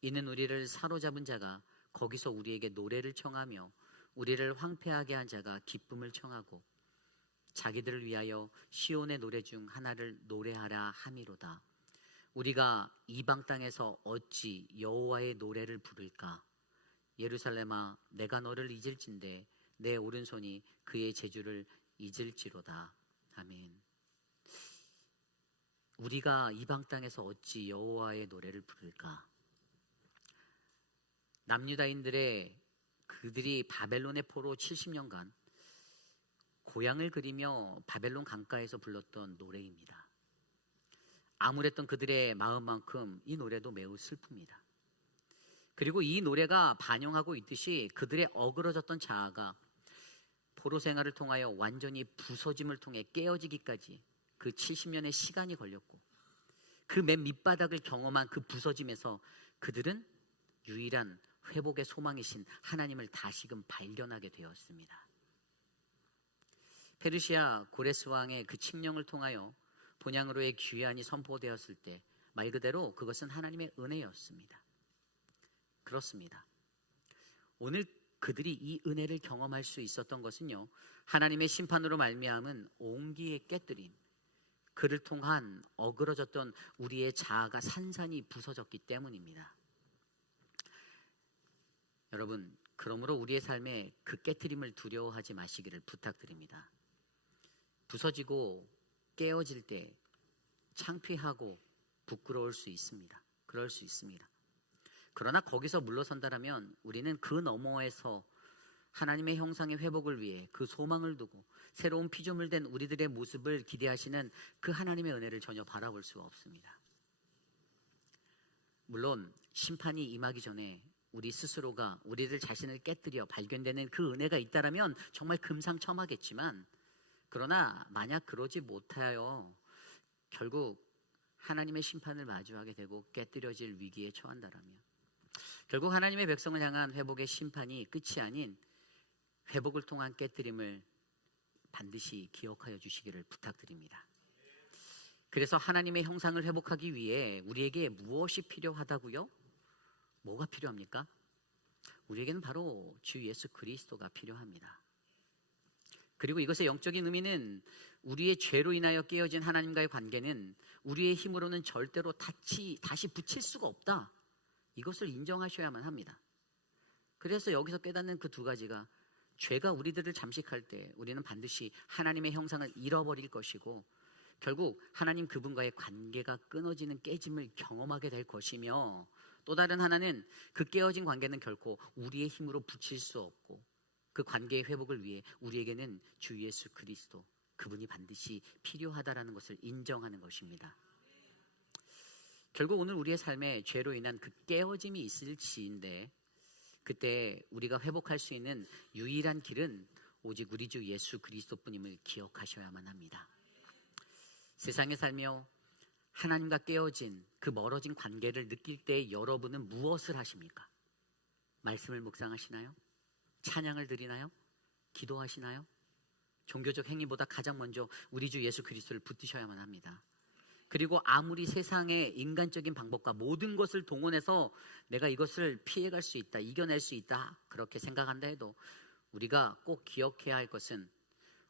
이는 우리를 사로잡은 자가 거기서 우리에게 노래를 청하며 우리를 황폐하게 한 자가 기쁨을 청하고 자기들을 위하여 시온의 노래 중 하나를 노래하라 함이로다. 우리가 이방 땅에서 어찌 여호와의 노래를 부를까? 예루살렘아, 내가 너를 잊을진대 내 오른손이 그의 제주를 잊을지로다. 아멘. 우리가 이방 땅에서 어찌 여호와의 노래를 부를까? 남유다인들의 그들이 바벨론의 포로 70년간 고향을 그리며 바벨론 강가에서 불렀던 노래입니다. 암울했던 그들의 마음만큼 이 노래도 매우 슬픕니다. 그리고 이 노래가 반영하고 있듯이 그들의 어그러졌던 자아가 포로 생활을 통하여 완전히 부서짐을 통해 깨어지기까지 그 70년의 시간이 걸렸고 그 맨 밑바닥을 경험한 그 부서짐에서 그들은 유일한 회복의 소망이신 하나님을 다시금 발견하게 되었습니다. 페르시아 고레스 왕의 그 칙령을 통하여 본향으로의 귀환이 선포되었을 때 말 그대로 그것은 하나님의 은혜였습니다. 그렇습니다. 오늘 그들이 이 은혜를 경험할 수 있었던 것은요, 하나님의 심판으로 말미암은 온기에 깨뜨림, 그를 통한 어그러졌던 우리의 자아가 산산이 부서졌기 때문입니다. 여러분, 그러므로 우리의 삶에 그 깨트림을 두려워하지 마시기를 부탁드립니다. 부서지고 깨어질 때 창피하고 부끄러울 수 있습니다. 그럴 수 있습니다. 그러나 거기서 물러선다라면 우리는 그 너머에서 하나님의 형상의 회복을 위해 그 소망을 두고 새로운 피조물 된 우리들의 모습을 기대하시는 그 하나님의 은혜를 전혀 바라볼 수가 없습니다. 물론 심판이 임하기 전에 우리 스스로가 우리들 자신을 깨뜨려 발견되는 그 은혜가 있다라면 정말 금상첨화겠지만, 그러나 만약 그러지 못하여 결국 하나님의 심판을 마주하게 되고 깨뜨려질 위기에 처한다라면 결국 하나님의 백성을 향한 회복의 심판이 끝이 아닌 회복을 통한 깨뜨림을 반드시 기억하여 주시기를 부탁드립니다. 그래서 하나님의 형상을 회복하기 위해 우리에게 무엇이 필요하다고요? 뭐가 필요합니까? 우리에게는 바로 주 예수 그리스도가 필요합니다. 그리고 이것의 영적인 의미는 우리의 죄로 인하여 깨어진 하나님과의 관계는 우리의 힘으로는 절대로 다시 붙일 수가 없다. 이것을 인정하셔야만 합니다. 그래서 여기서 깨닫는 그 두 가지가, 죄가 우리들을 잠식할 때 우리는 반드시 하나님의 형상을 잃어버릴 것이고 결국 하나님 그분과의 관계가 끊어지는 깨짐을 경험하게 될 것이며, 또 다른 하나는 그 깨어진 관계는 결코 우리의 힘으로 붙일 수 없고 그 관계의 회복을 위해 우리에게는 주 예수 그리스도, 그분이 반드시 필요하다라는 것을 인정하는 것입니다. 결국 오늘 우리의 삶에 죄로 인한 그 깨어짐이 있을지인데, 그때 우리가 회복할 수 있는 유일한 길은 오직 우리 주 예수 그리스도뿐임을 기억하셔야만 합니다. 세상에 살며 하나님과 깨어진 그 멀어진 관계를 느낄 때 여러분은 무엇을 하십니까? 말씀을 묵상하시나요? 찬양을 드리나요? 기도하시나요? 종교적 행위보다 가장 먼저 우리 주 예수 그리스도를 붙드셔야만 합니다. 그리고 아무리 세상의 인간적인 방법과 모든 것을 동원해서 내가 이것을 피해갈 수 있다, 이겨낼 수 있다 그렇게 생각한다 해도 우리가 꼭 기억해야 할 것은,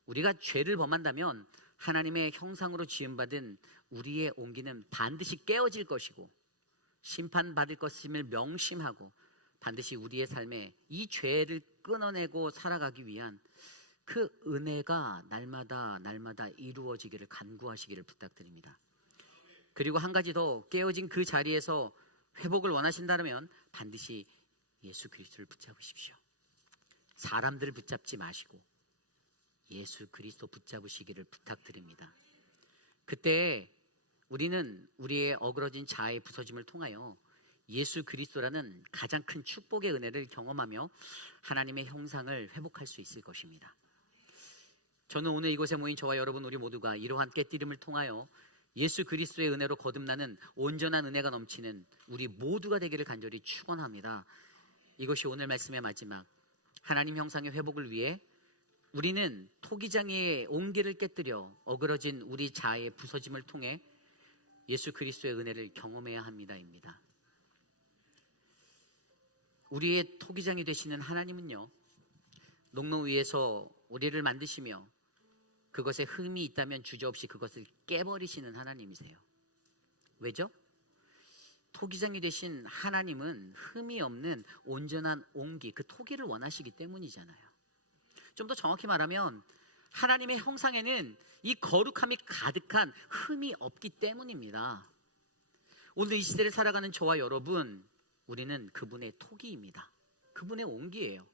우리가 죄를 범한다면 하나님의 형상으로 지음받은 우리의 온기는 반드시 깨어질 것이고 심판받을 것임을 명심하고 반드시 우리의 삶에 이 죄를 끊어내고 살아가기 위한 그 은혜가 날마다 이루어지기를 간구하시기를 부탁드립니다. 그리고 한 가지 더, 깨어진 그 자리에서 회복을 원하신다면 반드시 예수 그리스도를 붙잡으십시오. 사람들을 붙잡지 마시고 예수 그리스도 붙잡으시기를 부탁드립니다. 그때 우리는 우리의 어그러진 자아의 부서짐을 통하여 예수 그리스도라는 가장 큰 축복의 은혜를 경험하며 하나님의 형상을 회복할 수 있을 것입니다. 저는 오늘 이곳에 모인 저와 여러분 우리 모두가 이러한 깨뜨림을 통하여 예수 그리스도의 은혜로 거듭나는 온전한 은혜가 넘치는 우리 모두가 되기를 간절히 축원합니다. 이것이 오늘 말씀의 마지막, 하나님 형상의 회복을 위해 우리는 토기장의 온기를 깨뜨려 어그러진 우리 자아의 부서짐을 통해 예수 그리스도의 은혜를 경험해야 합니다입니다. 우리의 토기장이 되시는 하나님은요, 농로 위에서 우리를 만드시며 그것에 흠이 있다면 주저없이 그것을 깨버리시는 하나님이세요. 왜죠? 토기장이 되신 하나님은 흠이 없는 온전한 온기, 그 토기를 원하시기 때문이잖아요. 좀 더 정확히 말하면 하나님의 형상에는 이 거룩함이 가득한 흠이 없기 때문입니다. 오늘 이 시대를 살아가는 저와 여러분, 우리는 그분의 토기입니다. 그분의 온기예요.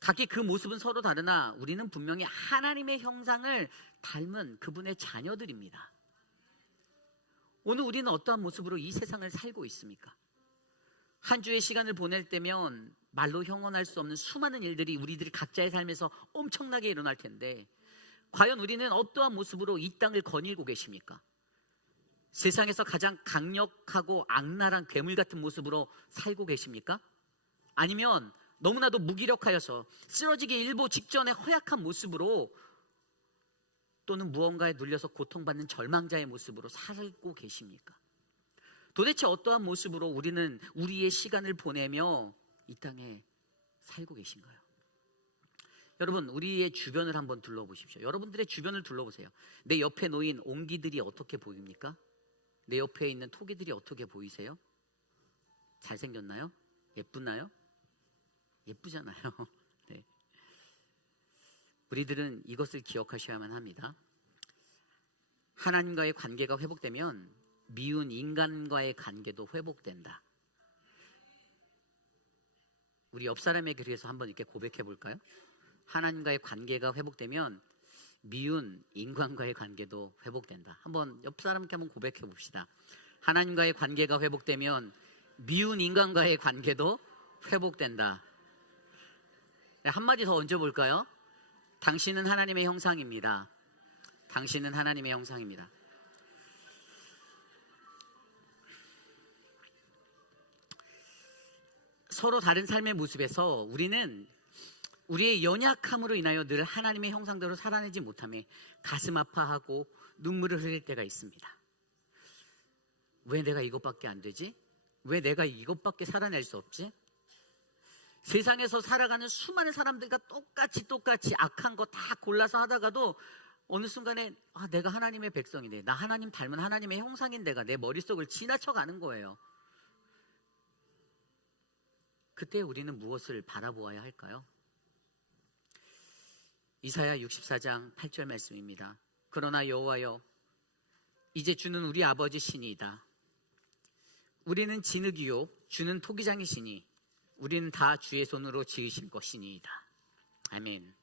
각기 그 모습은 서로 다르나 우리는 분명히 하나님의 형상을 닮은 그분의 자녀들입니다. 오늘 우리는 어떠한 모습으로 이 세상을 살고 있습니까? 한 주의 시간을 보낼 때면 말로 형언할 수 없는 수많은 일들이 우리들이 각자의 삶에서 엄청나게 일어날 텐데, 과연 우리는 어떠한 모습으로 이 땅을 거닐고 계십니까? 세상에서 가장 강력하고 악랄한 괴물 같은 모습으로 살고 계십니까? 아니면 너무나도 무기력하여서 쓰러지기 일보 직전의 허약한 모습으로, 또는 무언가에 눌려서 고통받는 절망자의 모습으로 살고 계십니까? 도대체 어떠한 모습으로 우리는 우리의 시간을 보내며 이 땅에 살고 계신가요? 여러분, 우리의 주변을 한번 둘러보십시오. 여러분들의 주변을 둘러보세요. 내 옆에 놓인 옹기들이 어떻게 보입니까? 내 옆에 있는 토기들이 어떻게 보이세요? 잘생겼나요? 예쁘나요? 예쁘잖아요. 네. 우리들은 이것을 기억하셔야만 합니다. 하나님과의 관계가 회복되면 미운 인간과의 관계도 회복된다. 우리 옆 사람에게 그래서 한번 이렇게 고백해 볼까요? 하나님과의 관계가 회복되면 미운 인간과의 관계도 회복된다. 한번 옆 사람께 한번 고백해 봅시다. 하나님과의 관계가 회복되면 미운 인간과의 관계도 회복된다. 한마디 더 얹어볼까요? 당신은 하나님의 형상입니다. 당신은 하나님의 형상입니다. 서로 다른 삶의 모습에서 우리는 우리의 연약함으로 인하여 늘 하나님의 형상대로 살아내지 못함에 가슴 아파하고 눈물을 흘릴 때가 있습니다. 왜 내가 이것밖에 안 되지? 왜 내가 이것밖에 살아낼 수 없지? 세상에서 살아가는 수많은 사람들과 똑같이 악한 거 다 골라서 하다가도 어느 순간에 내가 하나님의 백성인데, 나 하나님 닮은 하나님의 형상인데가 내 머릿속을 지나쳐가는 거예요. 그때 우리는 무엇을 바라보아야 할까요? 이사야 64장 8절 말씀입니다. 그러나 여호와여, 이제 주는 우리 아버지 신이다. 우리는 진흙이요 주는 토기장이시니 우리는 다 주의 손으로 지으신 것이니이다. 아멘.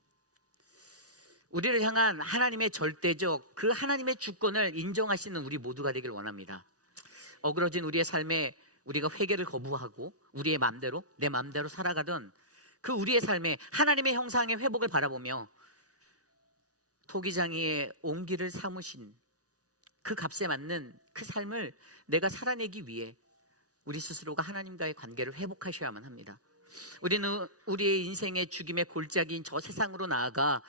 우리를 향한 하나님의 절대적 그 하나님의 주권을 인정하시는 우리 모두가 되길 원합니다. 어그러진 우리의 삶에 우리가 회개를 거부하고 우리의 마음대로, 내 마음대로 살아가던 그 우리의 삶에 하나님의 형상의 회복을 바라보며 토기장이의 온기를 삼으신 그 값에 맞는 그 삶을 내가 살아내기 위해 우리 스스로가 하나님과의 관계를 회복하셔야만 합니다. 우리는 우리의 인생의 죽임의 골짜기인 저 세상으로 나아가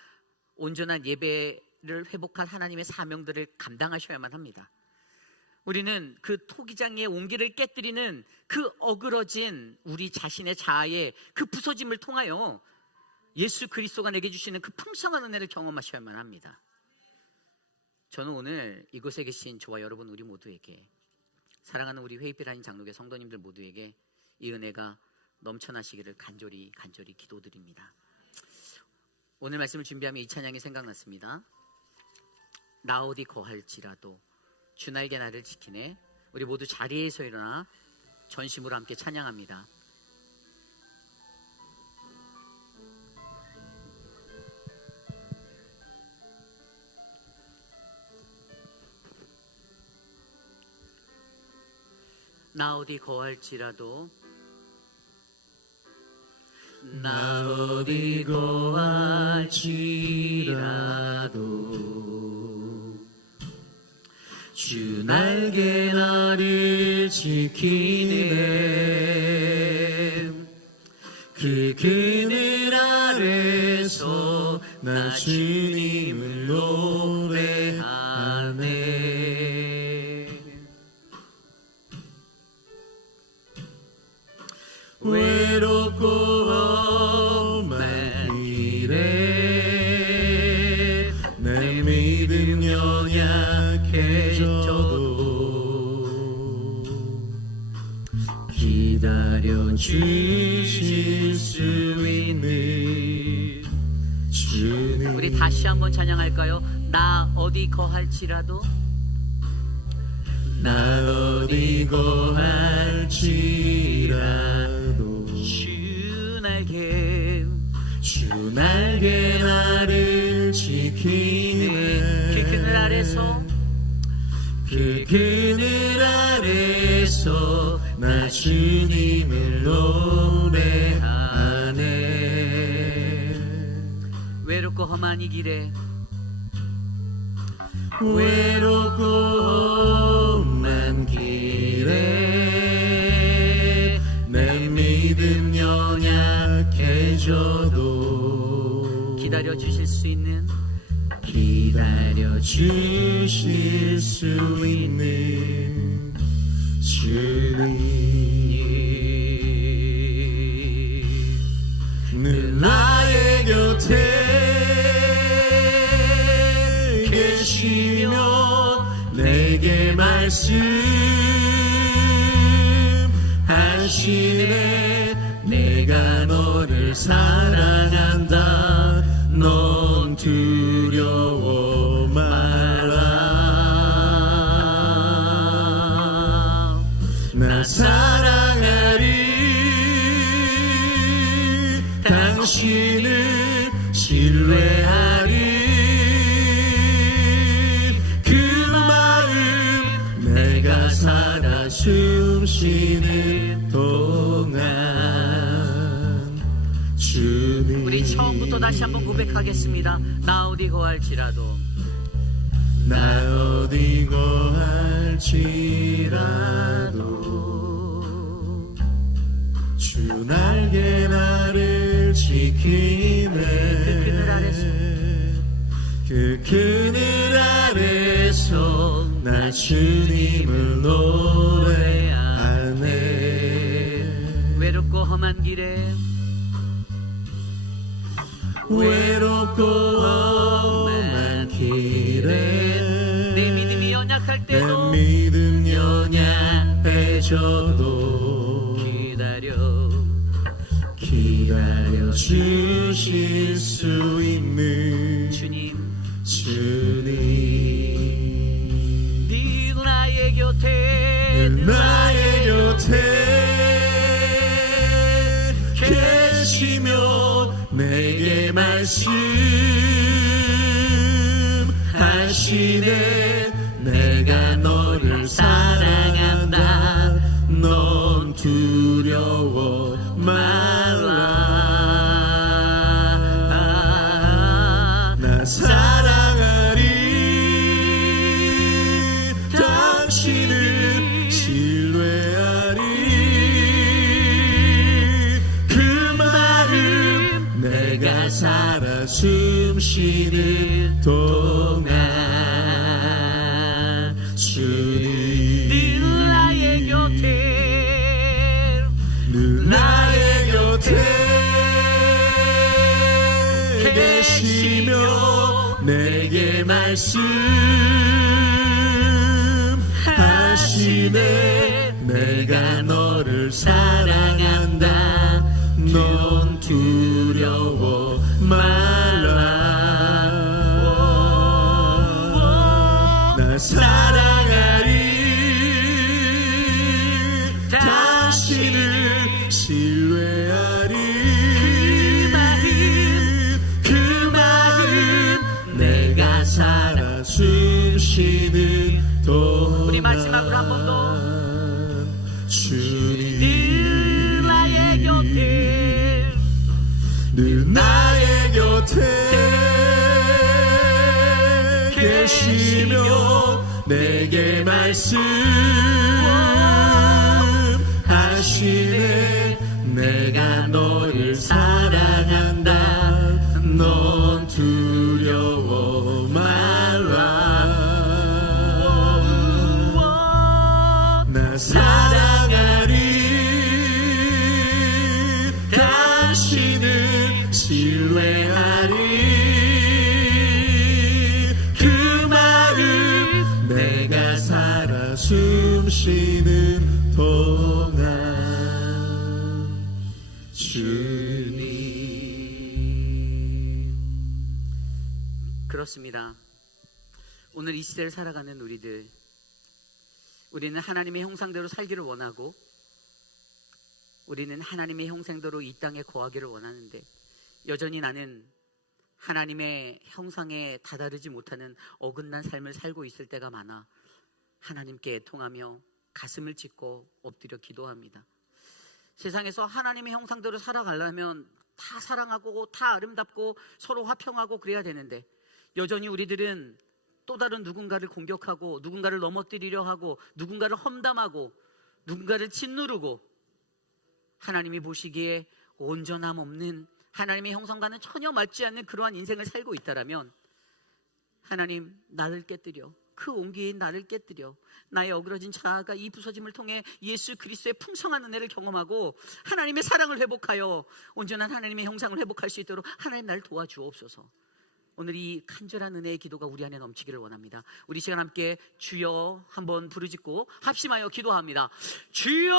온전한 예배를 회복할 하나님의 사명들을 감당하셔야만 합니다. 우리는 그 토기장의 온기를 깨뜨리는 그 어그러진 우리 자신의 자아의 그 부서짐을 통하여 예수 그리스도가 내게 주시는 그 풍성한 은혜를 경험하셔야만 합니다. 저는 오늘 이곳에 계신 저와 여러분 우리 모두에게, 사랑하는 우리 회의필 한인 장로교 성도님들 모두에게 이 은혜가 넘쳐나시기를 간절히 기도드립니다. 오늘 말씀을 준비하며 이 찬양이 생각났습니다. 나 어디 거할지라도 주 날개 나를 지키네. 우리 모두 자리에서 일어나 전심으로 함께 찬양합니다. 나 어디 거할지라도 나 어디 거할지라도 주 날개 나를 지키네. 그 그늘 아래서 나 주님을 노래하네. 외롭고 험한 길에 내 믿음 연약해져도 기다려 주실 수 있는 주님. 우리 다시 한번 찬양할까요? 나 어디 거할지라도 나 어디 거할지라도 주 날개 나를 지키네. 그 그늘 아래서 나 주님을 노래하네. 외롭고 험한 이 길에 외롭고 험한 길에 내 믿음 연약해져도 기다려 주실 수 있는 주님. 늘 나의 곁에 계시며 내게 말씀하시네. 내가 너를 사랑한다. 넌 두려워 말라. 나 사랑하리. 당신을 신뢰하리. 그 마음 내가 살아 숨쉬는 동안 주님. 우리 처음부터 다시 한번 고백하겠습니다. 나 어디 거할지라도 나 어디 거할지라도 주 날개 나를 지키네. 그 그늘 아래서 나 주님을 노래하네. 외롭고 험한 길에 외롭고 험한 길에 내 믿음이 연약할 때도 연약해져도 기다려 주실 수 있는 주님. 늘 나의 곁에 계시며 내게 말씀하시네. 내가 너를 사랑한다. 넌 두려워 말라. 나 사랑하리. 당신을 신뢰하리. 그 마음 내가 살아 숨쉬는 동안 주님. 늘 나의 곁에 계시며 내게 말씀하시네. 내가 너를 사랑한다. 숨쉬는 동안 우리 마지막으로 한 번 더 주님 늘 나의 곁에 늘 나의 곁에 계시며 내게 말씀하시네 내가 너를 사랑한다 넌 두려워 말라 나 사랑하리 당신을 신뢰하리 그 마음 내가 살아 숨쉬는 동안 주님 그렇습니다. 오늘 이 시대를 살아가는 우리는 하나님의 형상대로 살기를 원하고 우리는 하나님의 형상대로 이 땅에 거하기를 원하는데 여전히 나는 하나님의 형상에 다다르지 못하는 어긋난 삶을 살고 있을 때가 많아 하나님께 애통하며 가슴을 찢고 엎드려 기도합니다. 세상에서 하나님의 형상대로 살아가려면 다 사랑하고 다 아름답고 서로 화평하고 그래야 되는데 여전히 우리들은 또 다른 누군가를 공격하고 누군가를 넘어뜨리려 하고 누군가를 험담하고 누군가를 짓누르고 하나님이 보시기에 온전함 없는 하나님의 형상과는 전혀 맞지 않는 그러한 인생을 살고 있다라면 하나님 나를 깨뜨려 그 온기인 나를 깨뜨려 나의 어그러진 자아가 이 부서짐을 통해 예수 그리스도의 풍성한 은혜를 경험하고 하나님의 사랑을 회복하여 온전한 하나님의 형상을 회복할 수 있도록 하나님 나를 도와주옵소서. 오늘 이 간절한 은혜의 기도가 우리 안에 넘치기를 원합니다. 우리 시간 함께 주여 한번 부르짖고 합심하여 기도합니다. 주여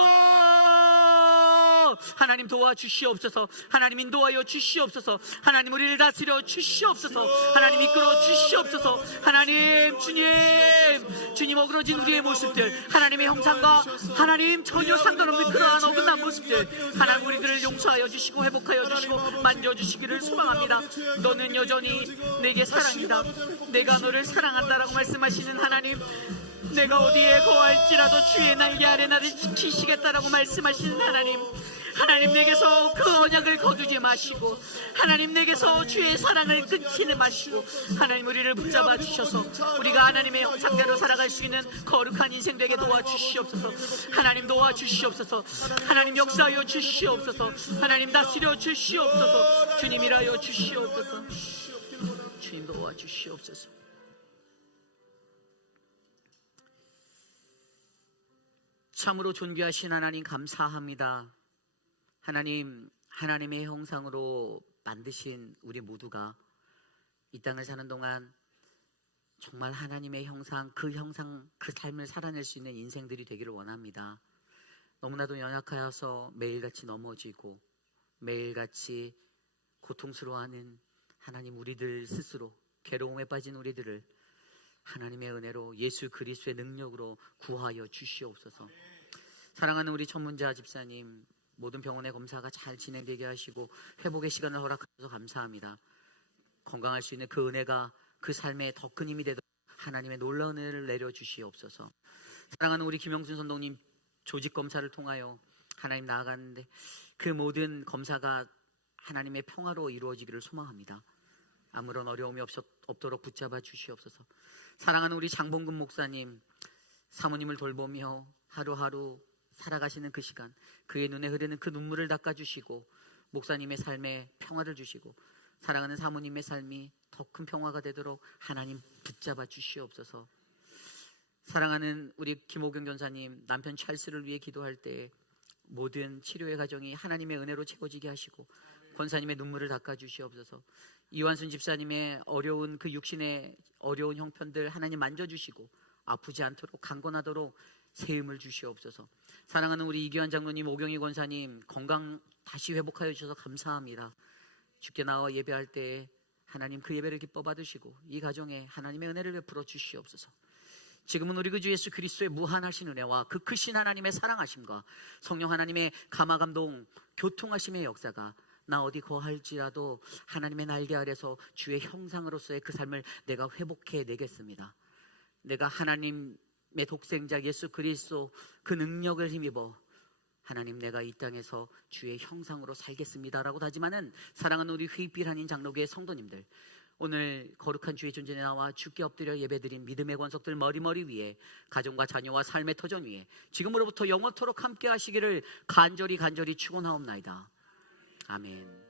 하나님 도와주시옵소서. 하나님 인도하여 주시옵소서. 하나님 우리를 다스려 주시옵소서. 하나님 이끌어 주시옵소서. 하나님 주님 어그러진 우리의 모습들 하나님의 형상과 하나님 전혀 상관없는 그러한 어긋난 모습들 하나님 우리들을 용서하여 주시고 회복하여 주시고 만져주시기를 소망합니다. 너는 여전히 내게 사랑이다. 내가 너를 사랑한다라고 말씀하시는 하나님 내가 어디에 거할지라도 주의 날개 아래 나를 지키시겠다라고 말씀하시는 하나님 내게서 그 언약을 거두지 마시고 하나님 내게서 주의 사랑을 끊지 마시고 하나님 우리를 붙잡아 주셔서 우리가 하나님의 형상대로 살아갈 수 있는 거룩한 인생 되게 도와주시옵소서. 하나님 도와주시옵소서. 하나님 역사하여 주시옵소서. 하나님 다스려 주시옵소서. 주님 일하여 주시옵소서. 주님 도와주시옵소서. 참으로 존귀하신 하나님 감사합니다. 하나님의 형상으로 만드신 우리 모두가 이 땅을 사는 동안 정말 하나님의 형상, 그 삶을 살아낼 수 있는 인생들이 되기를 원합니다. 너무나도 연약하여서 매일같이 넘어지고 매일같이 고통스러워하는 하나님 우리들 스스로 괴로움에 빠진 우리들을 하나님의 은혜로 예수 그리스도의 능력으로 구하여 주시옵소서. 사랑하는 우리 전문자 집사님 모든 병원의 검사가 잘 진행되게 하시고 회복의 시간을 허락하셔서 감사합니다. 건강할 수 있는 그 은혜가 그 삶에 더 큰 힘이 되도록 하나님의 놀라운 은혜를 내려주시옵소서. 사랑하는 우리 김영순 선동님 조직 검사를 통하여 하나님 나아가는데 그 모든 검사가 하나님의 평화로 이루어지기를 소망합니다. 아무런 어려움이 없도록 붙잡아 주시옵소서. 사랑하는 우리 장봉근 목사님 사모님을 돌보며 하루하루 살아가시는 그 시간 그의 눈에 흐르는 그 눈물을 닦아주시고 목사님의 삶에 평화를 주시고 사랑하는 사모님의 삶이 더 큰 평화가 되도록 하나님 붙잡아 주시옵소서. 사랑하는 우리 김호경 전사님 남편 찰스를 위해 기도할 때 모든 치료의 과정이 하나님의 은혜로 채워지게 하시고 권사님의 눈물을 닦아주시옵소서. 이완순 집사님의 어려운 그 육신의 어려운 형편들 하나님 만져주시고 아프지 않도록 강건하도록 세움을 주시옵소서. 사랑하는 우리 이규환 장로님, 오경희 권사님 건강 다시 회복하여 주셔서 감사합니다. 주께 나와 예배할 때 하나님 그 예배를 기뻐 받으시고 이 가정에 하나님의 은혜를 베풀어 주시옵소서. 지금은 우리 그 주 예수 그리스도의 무한하신 은혜와 그 크신 하나님의 사랑하심과 성령 하나님의 감화감동 교통하심의 역사가 나 어디 거할지라도 하나님의 날개 아래서 주의 형상으로서의 그 삶을 내가 회복해 내겠습니다. 내가 하나님의 독생자 예수 그리스도 그 능력을 힘입어 하나님 내가 이 땅에서 주의 형상으로 살겠습니다라고 다짐하는 사랑하는 우리 휘필한인 장로교회 성도님들, 오늘 거룩한 주의 존전에 나와 주께 엎드려 예배드린 믿음의 권속들 머리 위에 가정과 자녀와 삶의 터전 위에 지금으로부터 영원토록 함께 하시기를 간절히 축원하옵나이다. 아멘.